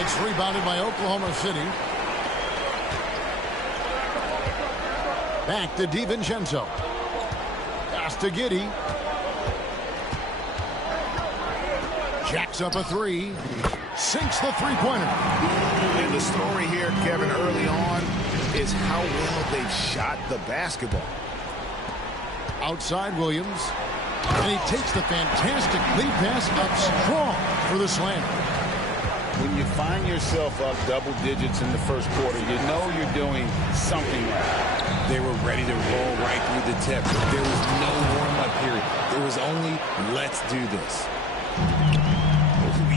It's rebounded by Oklahoma City. Back to DiVincenzo. Pass to Giddey. Jacks up a three. Sinks the three-pointer. And the story here, Kevin, early on is how well they've shot the basketball. Outside Williams. And he takes the fantastic lead pass up strong for the slam. When you find yourself up double digits in the first quarter, you know you're doing something right. They were ready to roll right through the tip. There was no warm-up period. There was only, let's do this.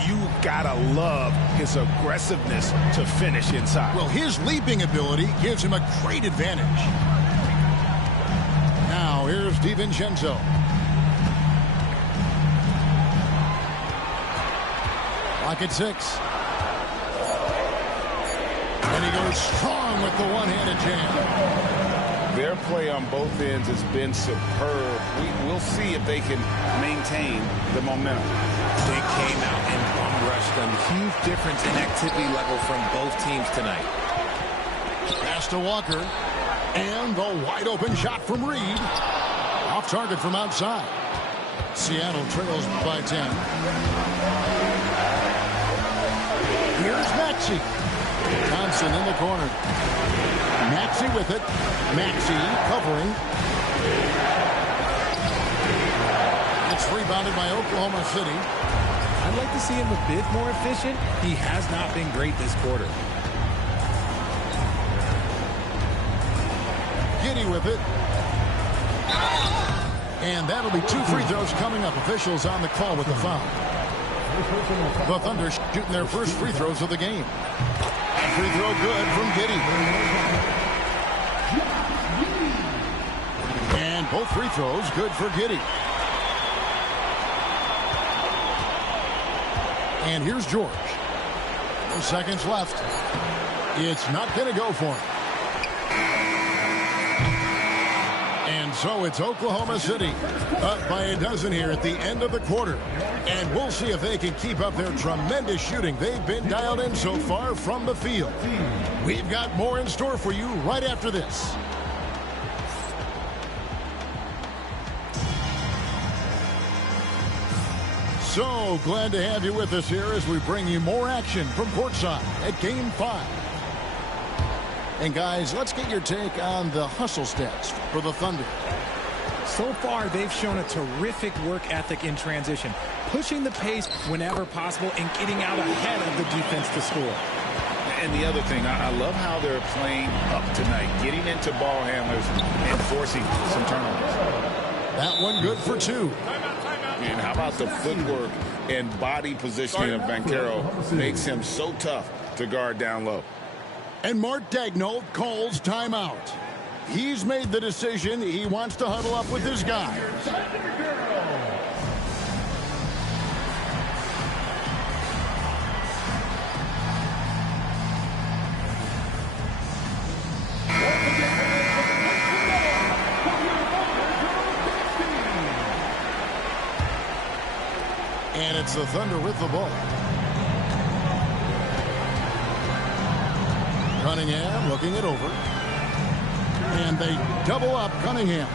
You gotta love his aggressiveness to finish inside. Well, his leaping ability gives him a great advantage. Now, here's DiVincenzo. Clock at 6. And he goes strong with the one-handed jam. Their play on both ends has been superb. We'll see if they can maintain the momentum. They came out and bum-rushed them. Huge difference in activity level from both teams tonight. Pass to Walker. And the wide-open shot from Reed. Off target from outside. Seattle trails by 10. Here's Maxey. Thompson in the corner. Maxey with it. Maxey covering. It's rebounded by Oklahoma City. I'd like to see him a bit more efficient. He has not been great this quarter. Giddy with it. And that'll be 2 free throws coming up. Officials on the call with the foul. The Thunder shooting their first free throws of the game. Free throw good from Giddy. And both free throws good for Giddy. And here's George. 4 seconds left. It's not going to go for him. And so it's Oklahoma City up by a dozen here at the end of the quarter. And we'll see if they can keep up their tremendous shooting. They've been dialed in so far from the field. We've got more in store for you right after this. So glad to have you with us here as we bring you more action from courtside at Game 5. And guys, let's get your take on the hustle stats for the Thunder. So far, they've shown a terrific work ethic in transition, pushing the pace whenever possible and getting out ahead of the defense to score. And the other thing, I love how they're playing up tonight, getting into ball handlers and forcing some turnovers. That one good for 2. And how about the footwork and body positioning of Banchero makes him so tough to guard down low. And Mark Daigneault calls timeout. He's made the decision. He wants to huddle up with his guys. And it's the Thunder with the ball. Cunningham looking it over. And they double up Cunningham.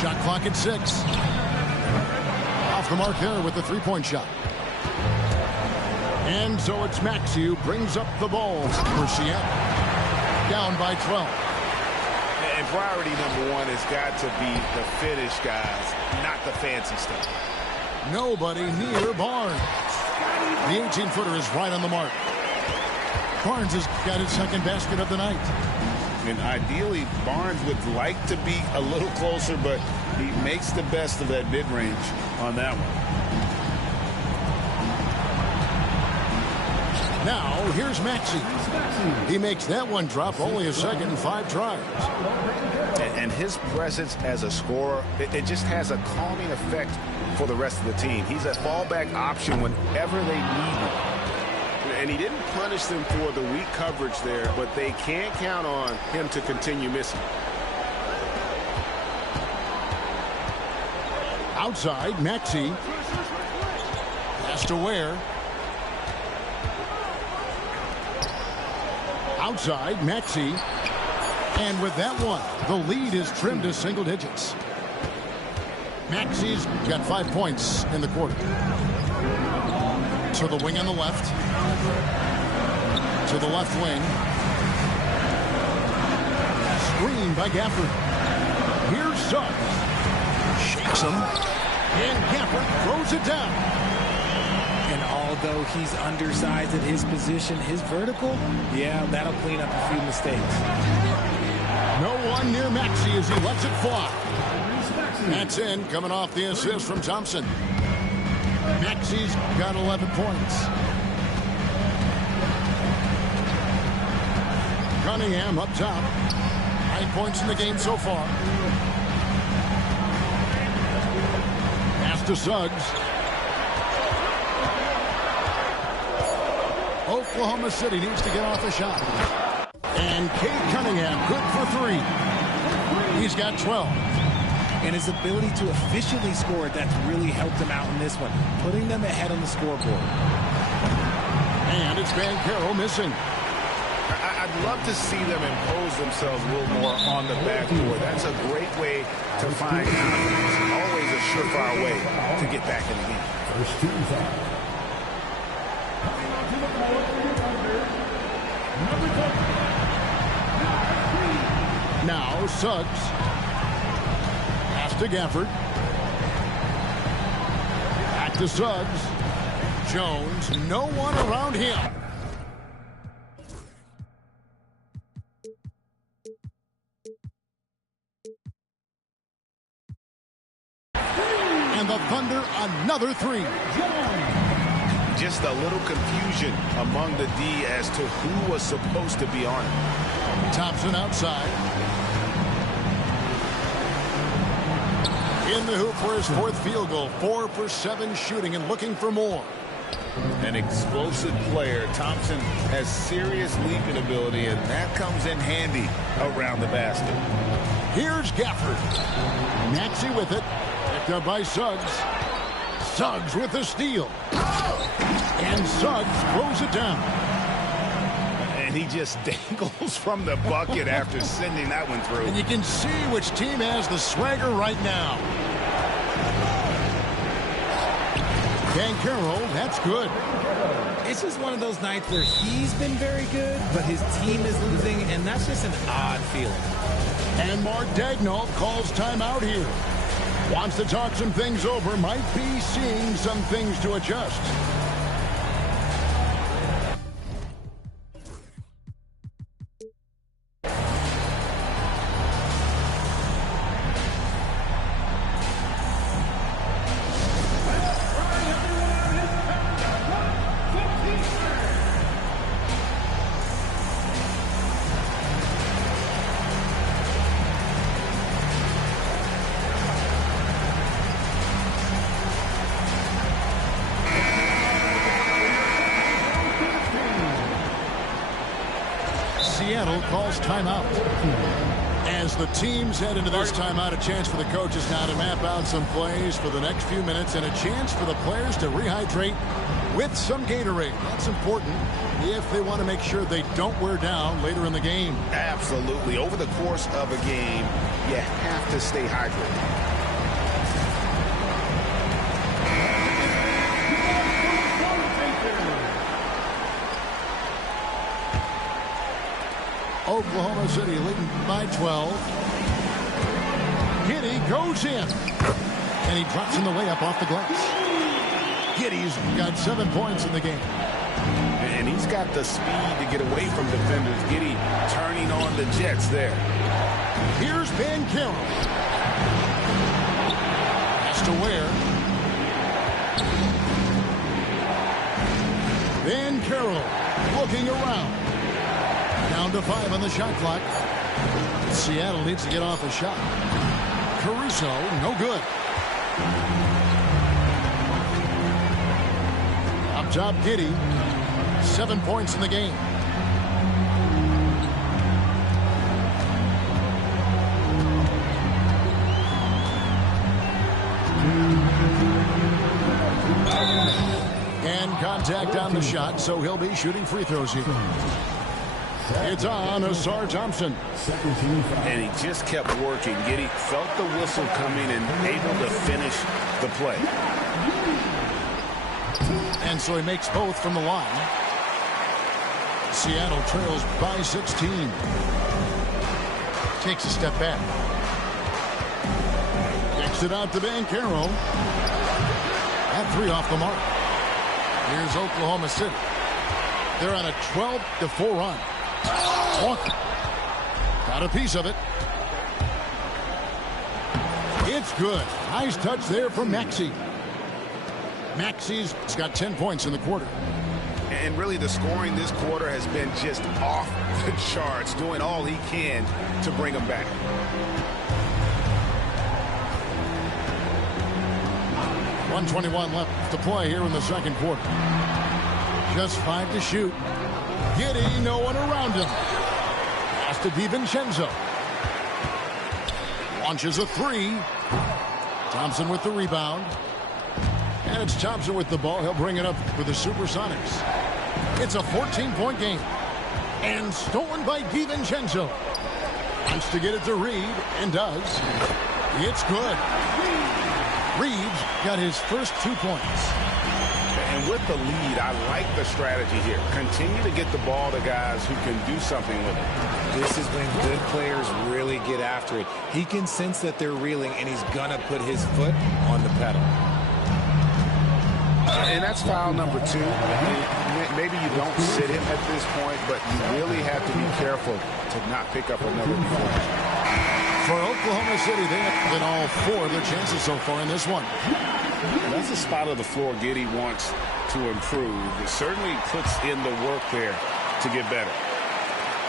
Shot clock at 6. Off the mark there with the three-point shot. And so it's Maxey who brings up the ball for Seattle. Down by 12. And priority number 1 has got to be the finish, guys, not the fancy stuff. Nobody near Barnes. The 18-footer is right on the mark. Barnes has got his second basket of the night. And ideally, Barnes would like to be a little closer, but he makes the best of that mid-range on that one. Now, here's Maxey. He makes that one drop only a second in 5 tries. And his presence as a scorer, it just has a calming effect for the rest of the team. He's a fallback option whenever they need him. And he didn't punish them for the weak coverage there, but they can't count on him to continue missing. Outside, Maxey. Pass to Ware. Outside, Maxey. And with that one, the lead is trimmed to single digits. Maxi's got 5 points in the quarter. To the wing on the left. To the left wing. Screen by Gafford. Here's Suggs. Shakes him. And Gafford throws it down. And although he's undersized at his position, his vertical, yeah, that'll clean up a few mistakes. No one near Maxey as he lets it fly. That's in, coming off the assist from Thompson. Maxey's got 11 points. Cunningham up top. 9 points in the game so far. Pass to Suggs. Oklahoma City needs to get off a shot. And Cade Cunningham, good for 3. He's got 12. And his ability to efficiently score, that's really helped him out in this one, putting them ahead on the scoreboard. And it's Van Carroll missing. I'd love to see them impose themselves a little more on the backboard. That's a great way to find confidence. Always a surefire way to get back in the game. First team foul. Now Suggs. Pass to Gafford. Back to Suggs. Jones, no one around him. And the Thunder, another 3. Just a little confusion among the D as to who was supposed to be on it. Thompson outside. In the hoop for his 4th field goal. 4 for 7 shooting and looking for more. An explosive player. Thompson has serious leaping ability, and that comes in handy around the basket. Here's Gafford. Maxey with it. Picked up by Suggs. Suggs with the steal. And Suggs throws it down. And he just dangles from the bucket after sending that one through. And you can see which team has the swagger right now. Van Carroll, that's good. It's just one of those nights where he's been very good, but his team is losing, and that's just an odd feeling. And Mark Daigneault calls timeout here. Wants to talk some things over, might be seeing some things to adjust. Seattle calls timeout. As the teams head into this timeout, a chance for the coaches now to map out some plays for the next few minutes and a chance for the players to rehydrate with some Gatorade. That's important if they want to make sure they don't wear down later in the game. Absolutely. Over the course of a game, you have to stay hydrated. Oklahoma City leading by 12. Giddey goes in. And he drops in the layup off the glass. Giddey's got 7 points in the game. And he's got the speed to get away from defenders. Giddey turning on the Jets there. Here's Van Carroll. Pass to Ware. Van Carroll looking around. Down to 5 on the shot clock. Seattle needs to get off a shot. Caruso, no good. Up top, Giddey. 7 points in the game. And contact on the shot, so he'll be shooting free throws here. It's on Asar Thompson. And he just kept working. Giddy felt the whistle coming and able to finish the play. And so he makes both from the line. Seattle trails by 16. Takes a step back. Kicks it out to Banchero. That 3 off the mark. Here's Oklahoma City. They're on a 12-4 run. Walker got a piece of it. It's good. Nice touch there from Maxey. Maxey's got 10 points in the quarter. And really the scoring this quarter has been just off the charts, doing all he can to bring them back. .121 left to play here in the second quarter. Just 5 to shoot. Giddy, no one around him. Pass to DiVincenzo. Launches a 3. Thompson with the rebound. And it's Thompson with the ball. He'll bring it up for the SuperSonics. It's a 14-point game. And stolen by DiVincenzo. Wants to get it to Reed, and does. It's good. Reed's got his first 2 points. And with the lead, I like the strategy here. Continue to get the ball to guys who can do something with it. This is when good players really get after it. He can sense that they're reeling, and he's going to put his foot on the pedal. And that's foul number 2. Maybe you don't sit him at this point, but you really have to be careful to not pick up another deflection. For Oklahoma City, they have been all 4 of their chances so far in this one. And that's a spot of the floor Giddy wants to improve. It certainly puts in the work there to get better.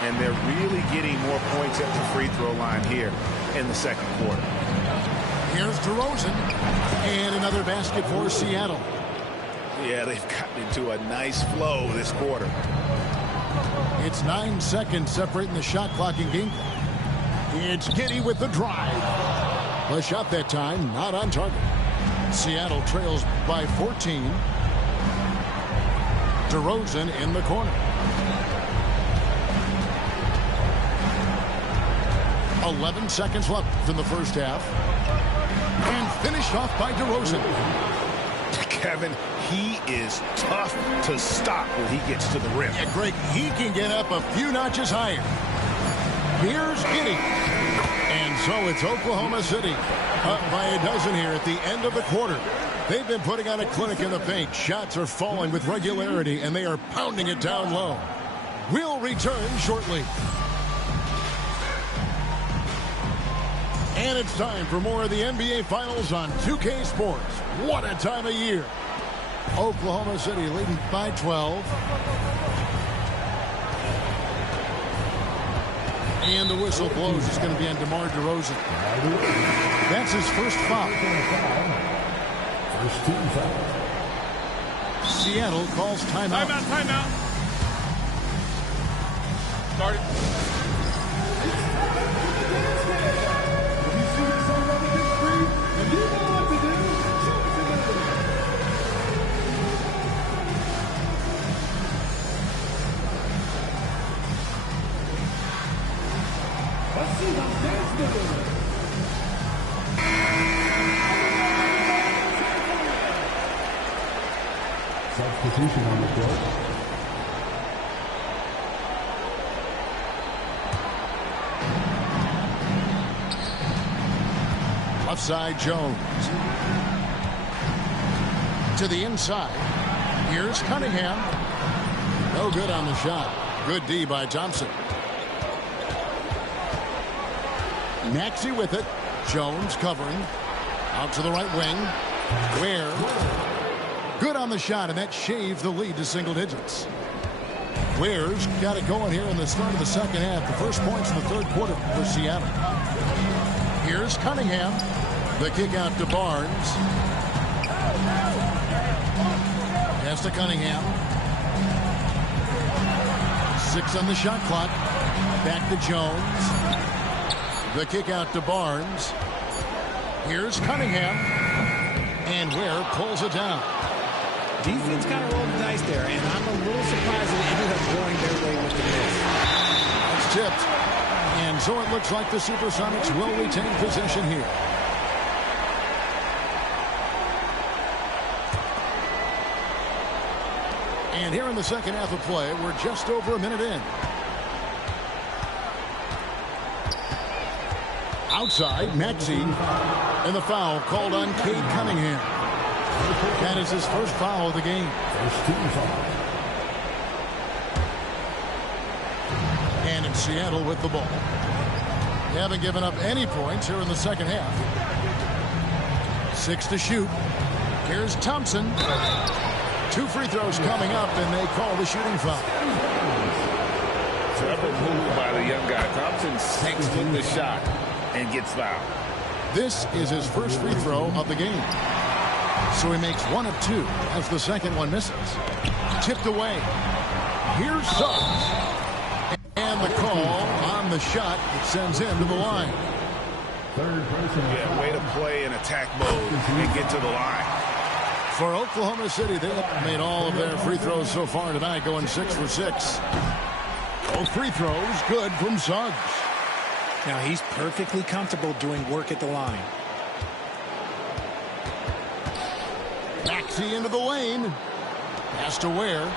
And they're really getting more points at the free throw line here in the second quarter. Here's DeRozan. And another basket for Seattle. Yeah, they've gotten into a nice flow this quarter. It's 9 seconds separating the shot clock and game clock. It's Giddy with the drive. A shot that time, not on target. Seattle trails by 14. DeRozan in the corner. 11 seconds left in the first half. And finished off by DeRozan. Kevin, he is tough to stop when he gets to the rim. Yeah, Greg, he can get up a few notches higher. Here's Giddy. And so it's Oklahoma City up by a dozen here at the end of the quarter. They've been putting on a clinic in the paint. Shots are falling with regularity, and they are pounding it down low. We'll return shortly. And it's time for more of the NBA Finals on 2K Sports. What a time of year. Oklahoma City leading by 12. And the whistle blows. It's going to be on DeMar DeRozan. That's his first foul. First team foul. Seattle calls timeout. Timeout. Started. Substitution on the court. Left side, Jones. To the inside. Here's Cunningham. No good on the shot. Good D by Thompson. Maxey with it. Jones covering. Out to the right wing. Ware. Good on the shot, and that shaves the lead to single digits. Ware's got it going here in the start of the second half. The first points in the third quarter for Seattle. Here's Cunningham. The kick out to Barnes. Pass to Cunningham. 6 on the shot clock. Back to Jones. The kick out to Barnes. Here's Cunningham. And Ware pulls it down. Defense kind of rolled the dice there, and I'm a little surprised that it ended up going their way with the miss. tipped. And so it looks like the SuperSonics will retain possession here. And here in the second half of play, we're just over a minute in. Outside, Maxey, and the foul called on Cade Cunningham. That is his first foul of the game. And in Seattle with the ball. They haven't given up any points here in the second half. 6 to shoot. Here's Thompson. 2 free throws coming up, and they call the shooting foul. Clever move by the young guy. Thompson sinks with the shot and gets fouled. This is his first free throw of the game. So he makes 1 of 2 as the second one misses. Tipped away. Here's Suggs. And the call on the shot that sends him to the line. Yeah, way to play in attack mode and get to the line. For Oklahoma City, they have made all of their free throws so far tonight, going 6 for 6. Both free throws good from Suggs. Now he's perfectly comfortable doing work at the line. Maxey into the lane. Pass to Ware.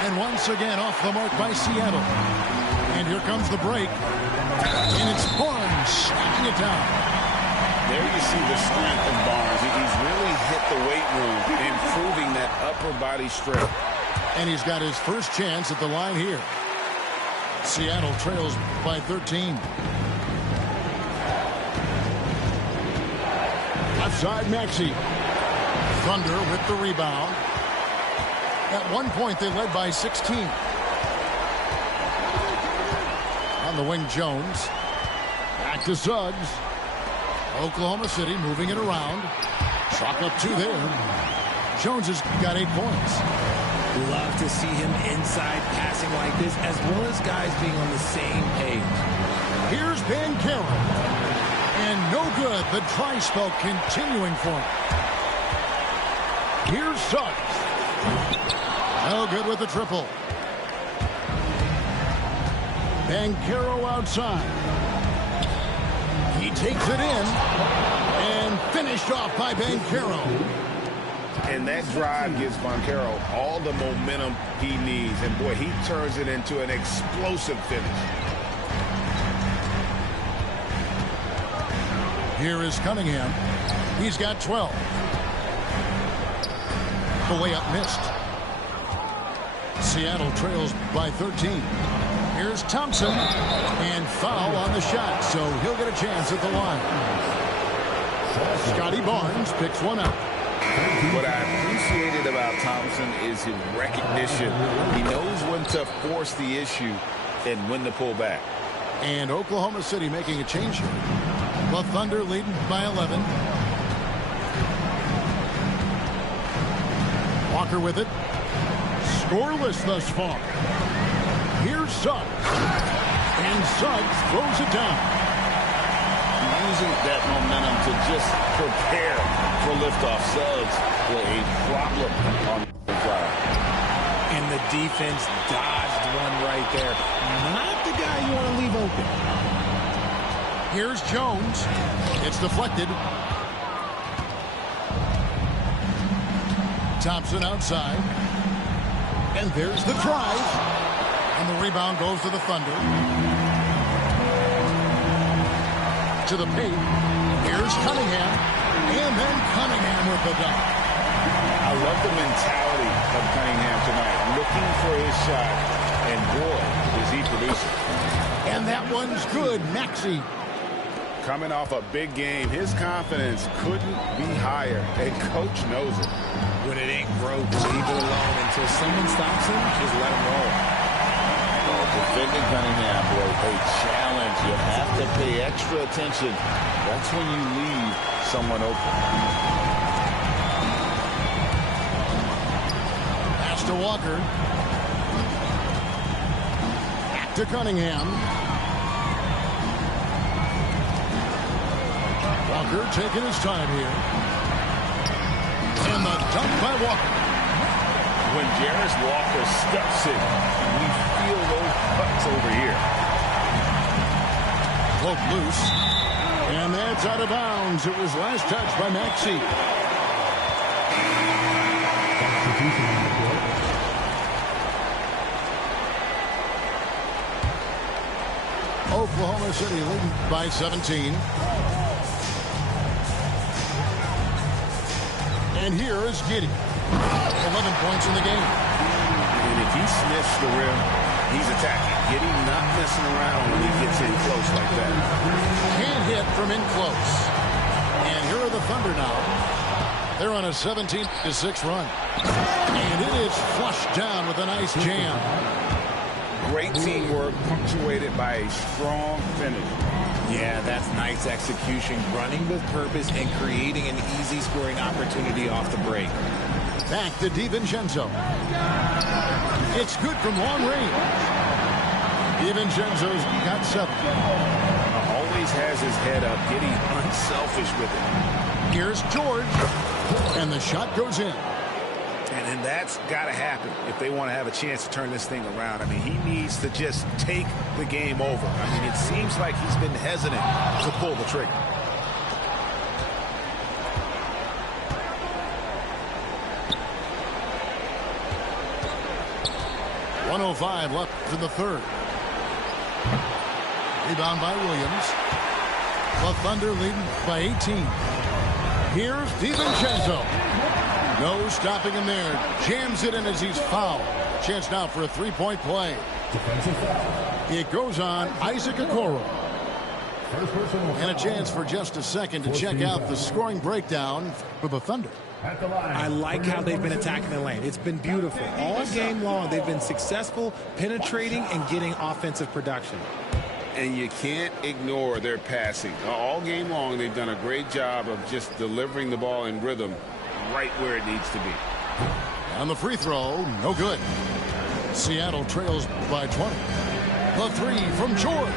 And once again off the mark by Seattle. And here comes the break. And it's Barnes slapping it down. There you see the strength of Barnes. He's really hit the weight room, improving that upper body strength. And he's got his first chance at the line here. Seattle trails by 13. Left side, Maxey. Thunder with the rebound. At one point, they led by 16. On the wing, Jones. Back to Suggs. Oklahoma City moving it around. Chalk up 2 there. Jones has got 8 points. Love to see him inside passing like this, as well as guys being on the same page. Here's Bancaro. And no good. The try spell continuing for him. Here's Suggs. No good with the triple. Bancaro outside. He takes it in. And finished off by Bancaro. And that drive gives Bancaro all the momentum he needs. And, boy, he turns it into an explosive finish. Here is Cunningham. He's got 12. The layup missed. Seattle trails by 13. Here's Thompson. And foul on the shot, so he'll get a chance at the line. Scotty Barnes picks one up. What I appreciated about Thompson is his recognition. He knows when to force the issue and when to pull back. And Oklahoma City making a change here. The Thunder leading by 11. Walker with it. Scoreless thus far. Here's Suggs. And Suggs throws it down. Using that momentum to just prepare for liftoff. Suggs were a problem on the drive. And the defense dodged one right there. Not the guy you want to leave open. Here's Jones. It's deflected. Thompson outside. And there's the drive. And the rebound goes to the Thunder. To the paint. Here's Cunningham. And then Cunningham with the dunk. I love the mentality of Cunningham tonight. Looking for his shot. And boy, is he producing. And that one's good. Maxey. Coming off a big game, his confidence couldn't be higher. And coach knows it. When it ain't broke, leave it alone until someone stops him. Just let him roll. Well, defending Cunningham was a challenge. You have to pay extra attention. That's when you leave someone open. Pass to Walker. Back to Cunningham. Walker taking his time here. And the dunk by Walker. When Jarris Walker steps in, we feel those cuts over here. Cloak loose. And that's out of bounds. It was last touched by Maxey. Oklahoma City leading by 17. And here is Giddy. 11 points in the game. And if he sniffs the rim, he's attacking. Giddy not messing around when he gets in close like that. Can't hit from in close. And here are the Thunder now. They're on a 17-6 run. And it is flushed down with a nice jam. Great teamwork punctuated by a strong finish. Yeah, that's nice execution, running with purpose and creating an easy scoring opportunity off the break. Back to DiVincenzo. It's good from long range. DiVincenzo's got 7. Always has his head up, getting unselfish with it. Here's George. And the shot goes in. And that's got to happen if they want to have a chance to turn this thing around. I mean, he needs to just take the game over. I mean, it seems like he's been hesitant to pull the trigger. .105 left in the third. Rebound by Williams. The Thunder leading by 18. Here's DiVincenzo. No stopping him there. Jams it in as he's fouled. Chance now for a three-point play. It goes on Isaac Okoro. And a chance for just a second to check out the scoring breakdown for the Thunder. I like how they've been attacking the lane. It's been beautiful. All game long, they've been successful penetrating and getting offensive production. And you can't ignore their passing. All game long, they've done a great job of just delivering the ball in rhythm right where it needs to be. On the free throw, no good. Seattle trails by 20. The three from George.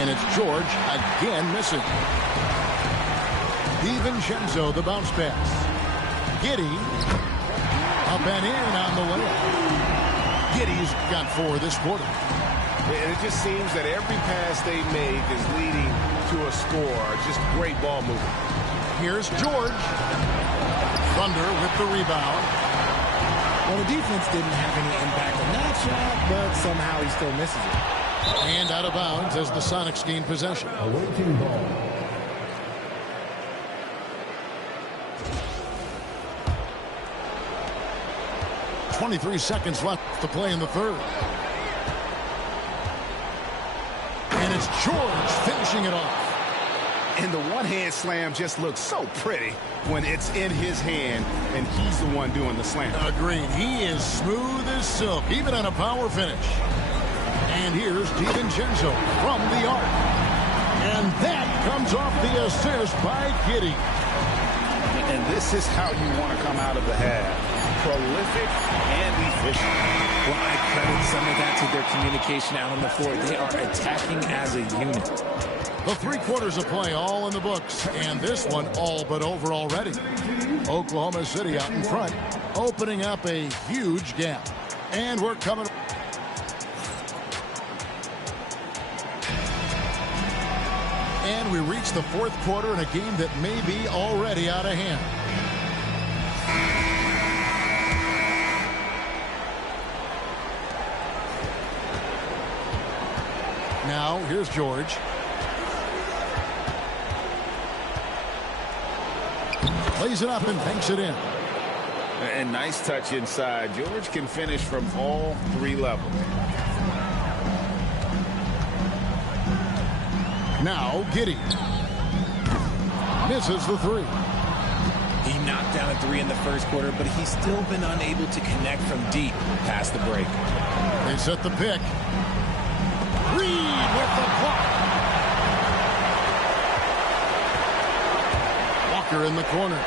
And it's George again missing. DiVincenzo, the bounce pass. Giddy. Up and in on the layup. Giddy's got 4 this quarter. And it just seems that every pass they make is leading to a score. Just great ball movement. Here's George. Thunder with the rebound. Well, the defense didn't have any impact on that shot, but somehow he still misses it. And out of bounds as the Sonics gain possession. A waiting ball. .23 seconds left to play in the third. And it's George finishing it off. And the one-hand slam just looks so pretty when it's in his hand and he's the one doing the slam. Agreed. He is smooth as silk, even on a power finish. And here's DiVincenzo from the arc. And that comes off the assist by Giddy. And this is how you want to come out of the half. Prolific and efficient. Well, I credit some of that to their communication out on the floor. They are attacking as a unit. The 3 quarters of play all in the books, and this one all but over already. Oklahoma City out in front, opening up a huge gap. And we're coming. And we reach the 4th quarter in a game that may be already out of hand. Now, here's George. Lays it up and banks it in. And nice touch inside. George can finish from all 3 levels. Now Giddy. Misses the 3. He knocked down a 3 in the first quarter, but he's still been unable to connect from deep past the break. They set the pick. Reed with the block. Walker in the corner.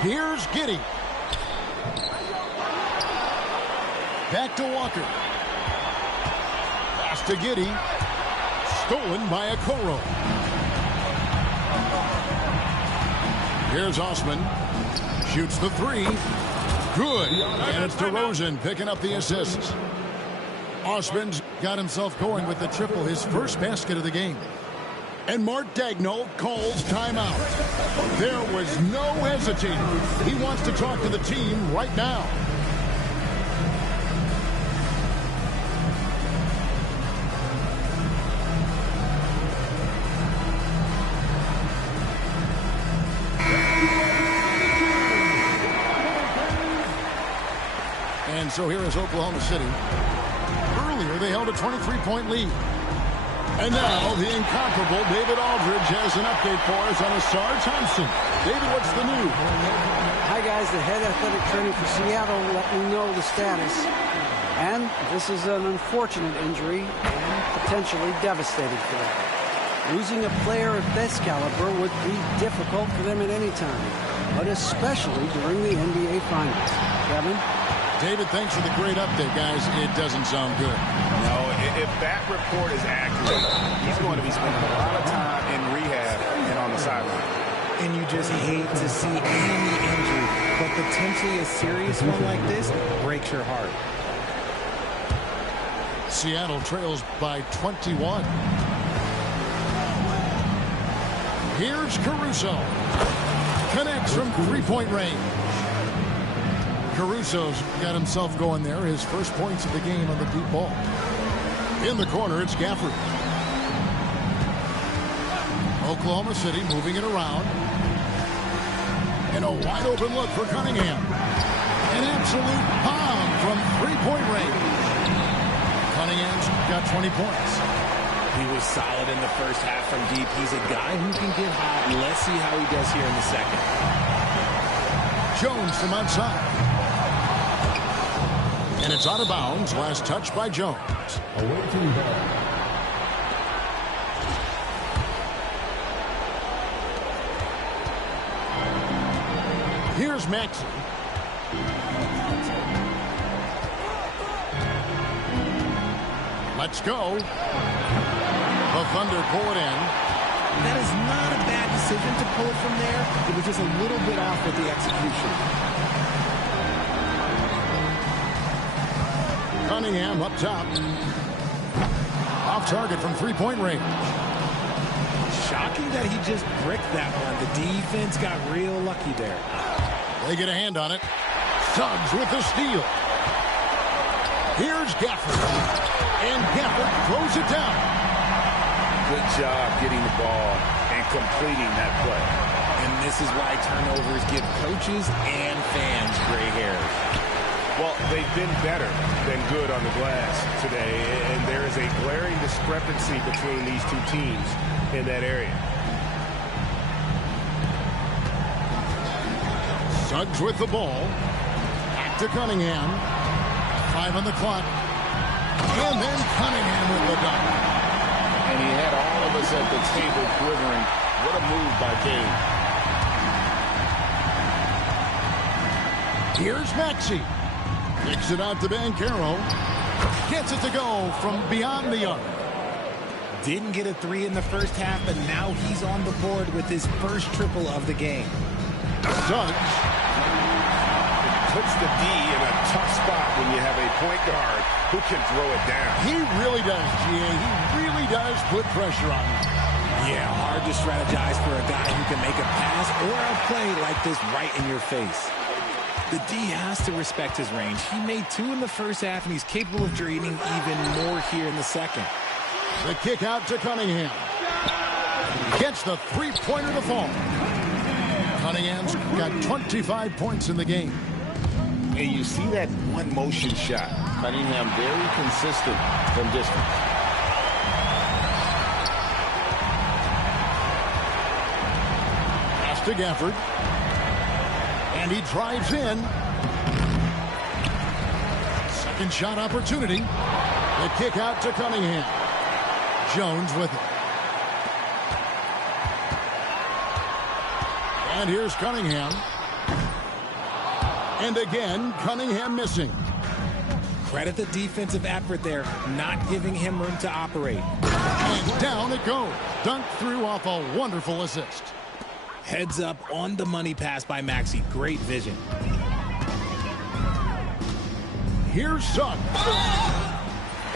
Here's Giddy. Back to Walker. Pass to Giddy. Stolen by Okoro. Here's Osman. Shoots the three. Good. And it's DeRozan picking up the assist. Osman's got himself going with the triple, his first basket of the game. And Mark Daigneault calls timeout. There was no hesitating. He wants to talk to the team right now. And so here is Oklahoma City. Earlier, they held a 23-point lead. And now, the incomparable David Aldridge has an update for us on Ausar Thompson. David, what's the news? Hi, guys. The head athletic trainer for Seattle let me know the status. And this is an unfortunate injury and potentially devastating for them. Losing a player of this caliber would be difficult for them at any time, but especially during the NBA Finals. Kevin? David, thanks for the great update, guys. It doesn't sound good. No, if that report is accurate, he's going to be spending a lot of time in rehab and on the sideline. And you just hate to see any injury, but potentially a serious one like this breaks your heart. Seattle trails by 21. Here's Caruso. Connects from three-point range. Caruso's got himself going there. His first points of the game on the deep ball. In the corner, it's Gafford. Oklahoma City moving it around. And a wide open look for Cunningham. An absolute bomb from three-point range. Cunningham's got 20 points. He was solid in the first half from deep. He's a guy who can get hot. Let's see how he does here in the second. Jones from outside. And it's out of bounds. Last touch by Jones. Here's Maxey. Let's go. The Thunder pull it in. That is not a bad decision to pull it from there. It was just a little bit off with the execution. Cunningham up top. Off target from three-point range. Shocking that he just bricked that one. The defense got real lucky there. They get a hand on it. Suggs with the steal. Here's Gafford. And Gafford throws it down. Good job getting the ball and completing that play. And this is why turnovers give coaches and fans gray hairs. Well, they've been better than good on the glass today, and there is a glaring discrepancy between these two teams in that area. Suggs with the ball. Back to Cunningham. 5 on the clock. And then Cunningham with the dunk. And he had all of us at the table quivering. What a move by Cade. Here's Maxey. Kicks it out to Banchero. Gets it to go from beyond the arc. Didn't get a three in the first half, but now he's on the board with his first triple of the game. Suggs. Puts the D in a tough spot when you have a point guard who can throw it down. He really does, G.A. He really does put pressure on him. Yeah, hard to strategize for a guy who can make a pass or a play like this right in your face. The D has to respect his range. He made 2 in the first half, and he's capable of draining even more here in the second. The kick out to Cunningham. Gets the three-pointer to fall. Cunningham's got 25 points in the game. And you see that one motion shot. Cunningham very consistent from distance. Pass to Gafford. And he drives in. Second shot opportunity. The kick out to Cunningham. Jones with it. And here's Cunningham. And again, Cunningham missing. Credit the defensive effort there, not giving him room to operate. And down it goes. Dunked through off a wonderful assist. Heads up on the money pass by Maxey. Great vision. Here's Suggs.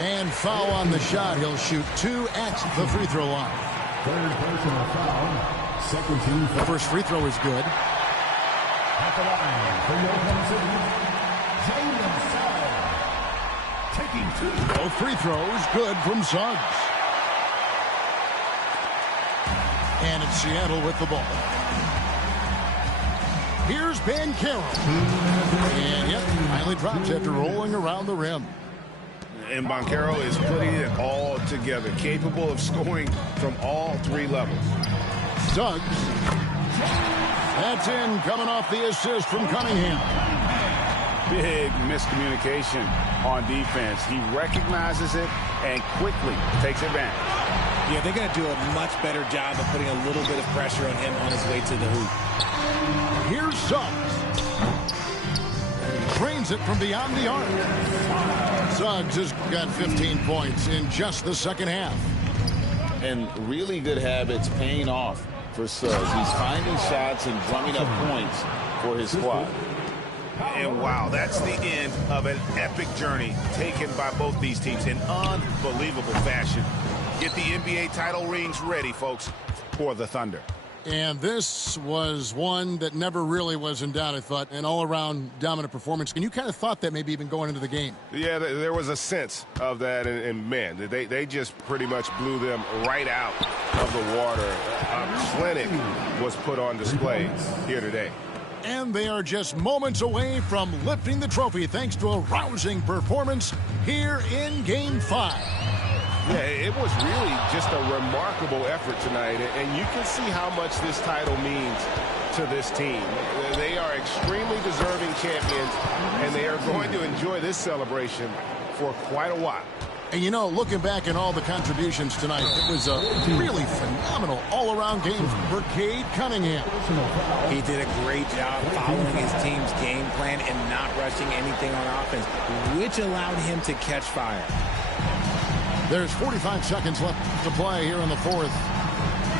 And foul on the shot. He'll shoot 2 at the free throw line. Third personal foul. Second team. The first free throw is good. At the line for Oklahoma City, Jalen Suggs. Taking 2. Both free throws good from Suggs. And it's Seattle with the ball. Here's Ben Carroll. And yep, finally drops after rolling around the rim. And Banchero is putting it all together, capable of scoring from all 3 levels. Suggs. That's in, coming off the assist from Cunningham. Big miscommunication on defense. He recognizes it and quickly takes advantage. Yeah, they're going to do a much better job of putting a little bit of pressure on him on his way to the hoop. Here's Suggs. Trains it from beyond the arc. Suggs has got 15 points in just the second half. And really good habits paying off for Suggs. He's finding shots and drumming up points for his squad. And wow, that's the end of an epic journey taken by both these teams in unbelievable fashion. Get the NBA title rings ready, folks, for the Thunder. And this was one that never really was in doubt, I thought, an all-around dominant performance. And you kind of thought that maybe even going into the game. Yeah, there was a sense of that, and man, they just pretty much blew them right out of the water. A clinic was put on display here today. And they are just moments away from lifting the trophy thanks to a rousing performance here in Game 5. Yeah, it was really just a remarkable effort tonight, and you can see how much this title means to this team. They are extremely deserving champions, and they are going to enjoy this celebration for quite a while. And, you know, looking back at all the contributions tonight, it was a really phenomenal all-around game for Cade Cunningham. He did a great job following his team's game plan and not rushing anything on offense, which allowed him to catch fire. There's 45 seconds left to play here in the fourth.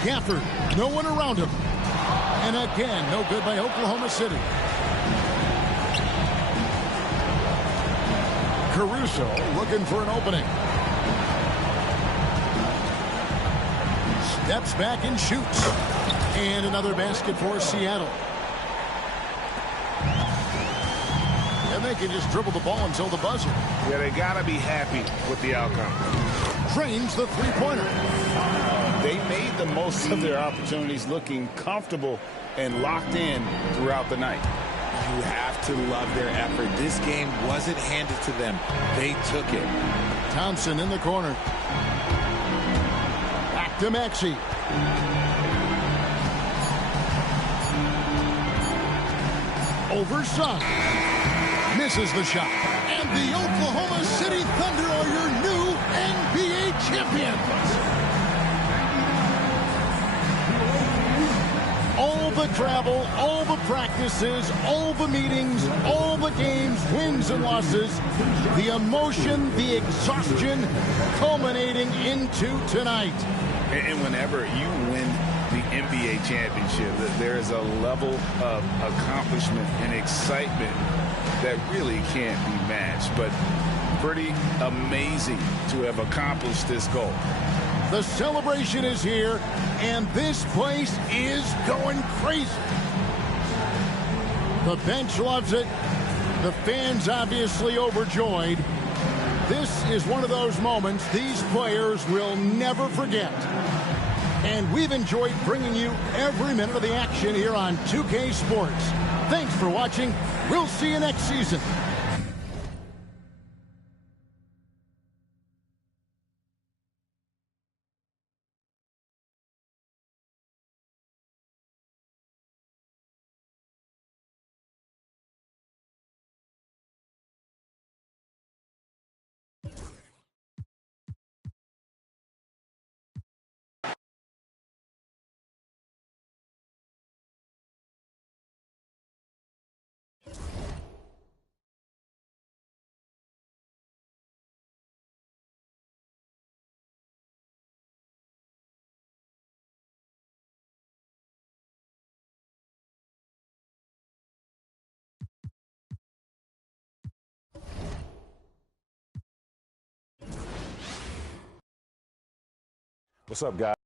Gafford, no one around him. And again, no good by Oklahoma City. Caruso looking for an opening. Steps back and shoots. And another basket for Seattle. And they can just dribble the ball until the buzzer. Yeah, they got to be happy with the outcome. Drains the three-pointer. They made the most of their opportunities, looking comfortable and locked in throughout the night. You have to love their effort. This game wasn't handed to them. They took it. Thompson in the corner. Back to Maxey. Over Suggs. Misses the shot. And the Oklahoma City Thunder are your new NBA champions. All the travel, all the practices, all the meetings, all the games, wins and losses, the emotion, the exhaustion culminating into tonight. And whenever you win the NBA championship, there is a level of accomplishment and excitement that really can't be matched. But pretty amazing to have accomplished this goal. The celebration is here, and this place is going crazy. The bench loves it. The fans obviously overjoyed. This is one of those moments these players will never forget. And we've enjoyed bringing you every minute of the action here on 2K Sports. Thanks for watching. We'll see you next season. What's up, guys?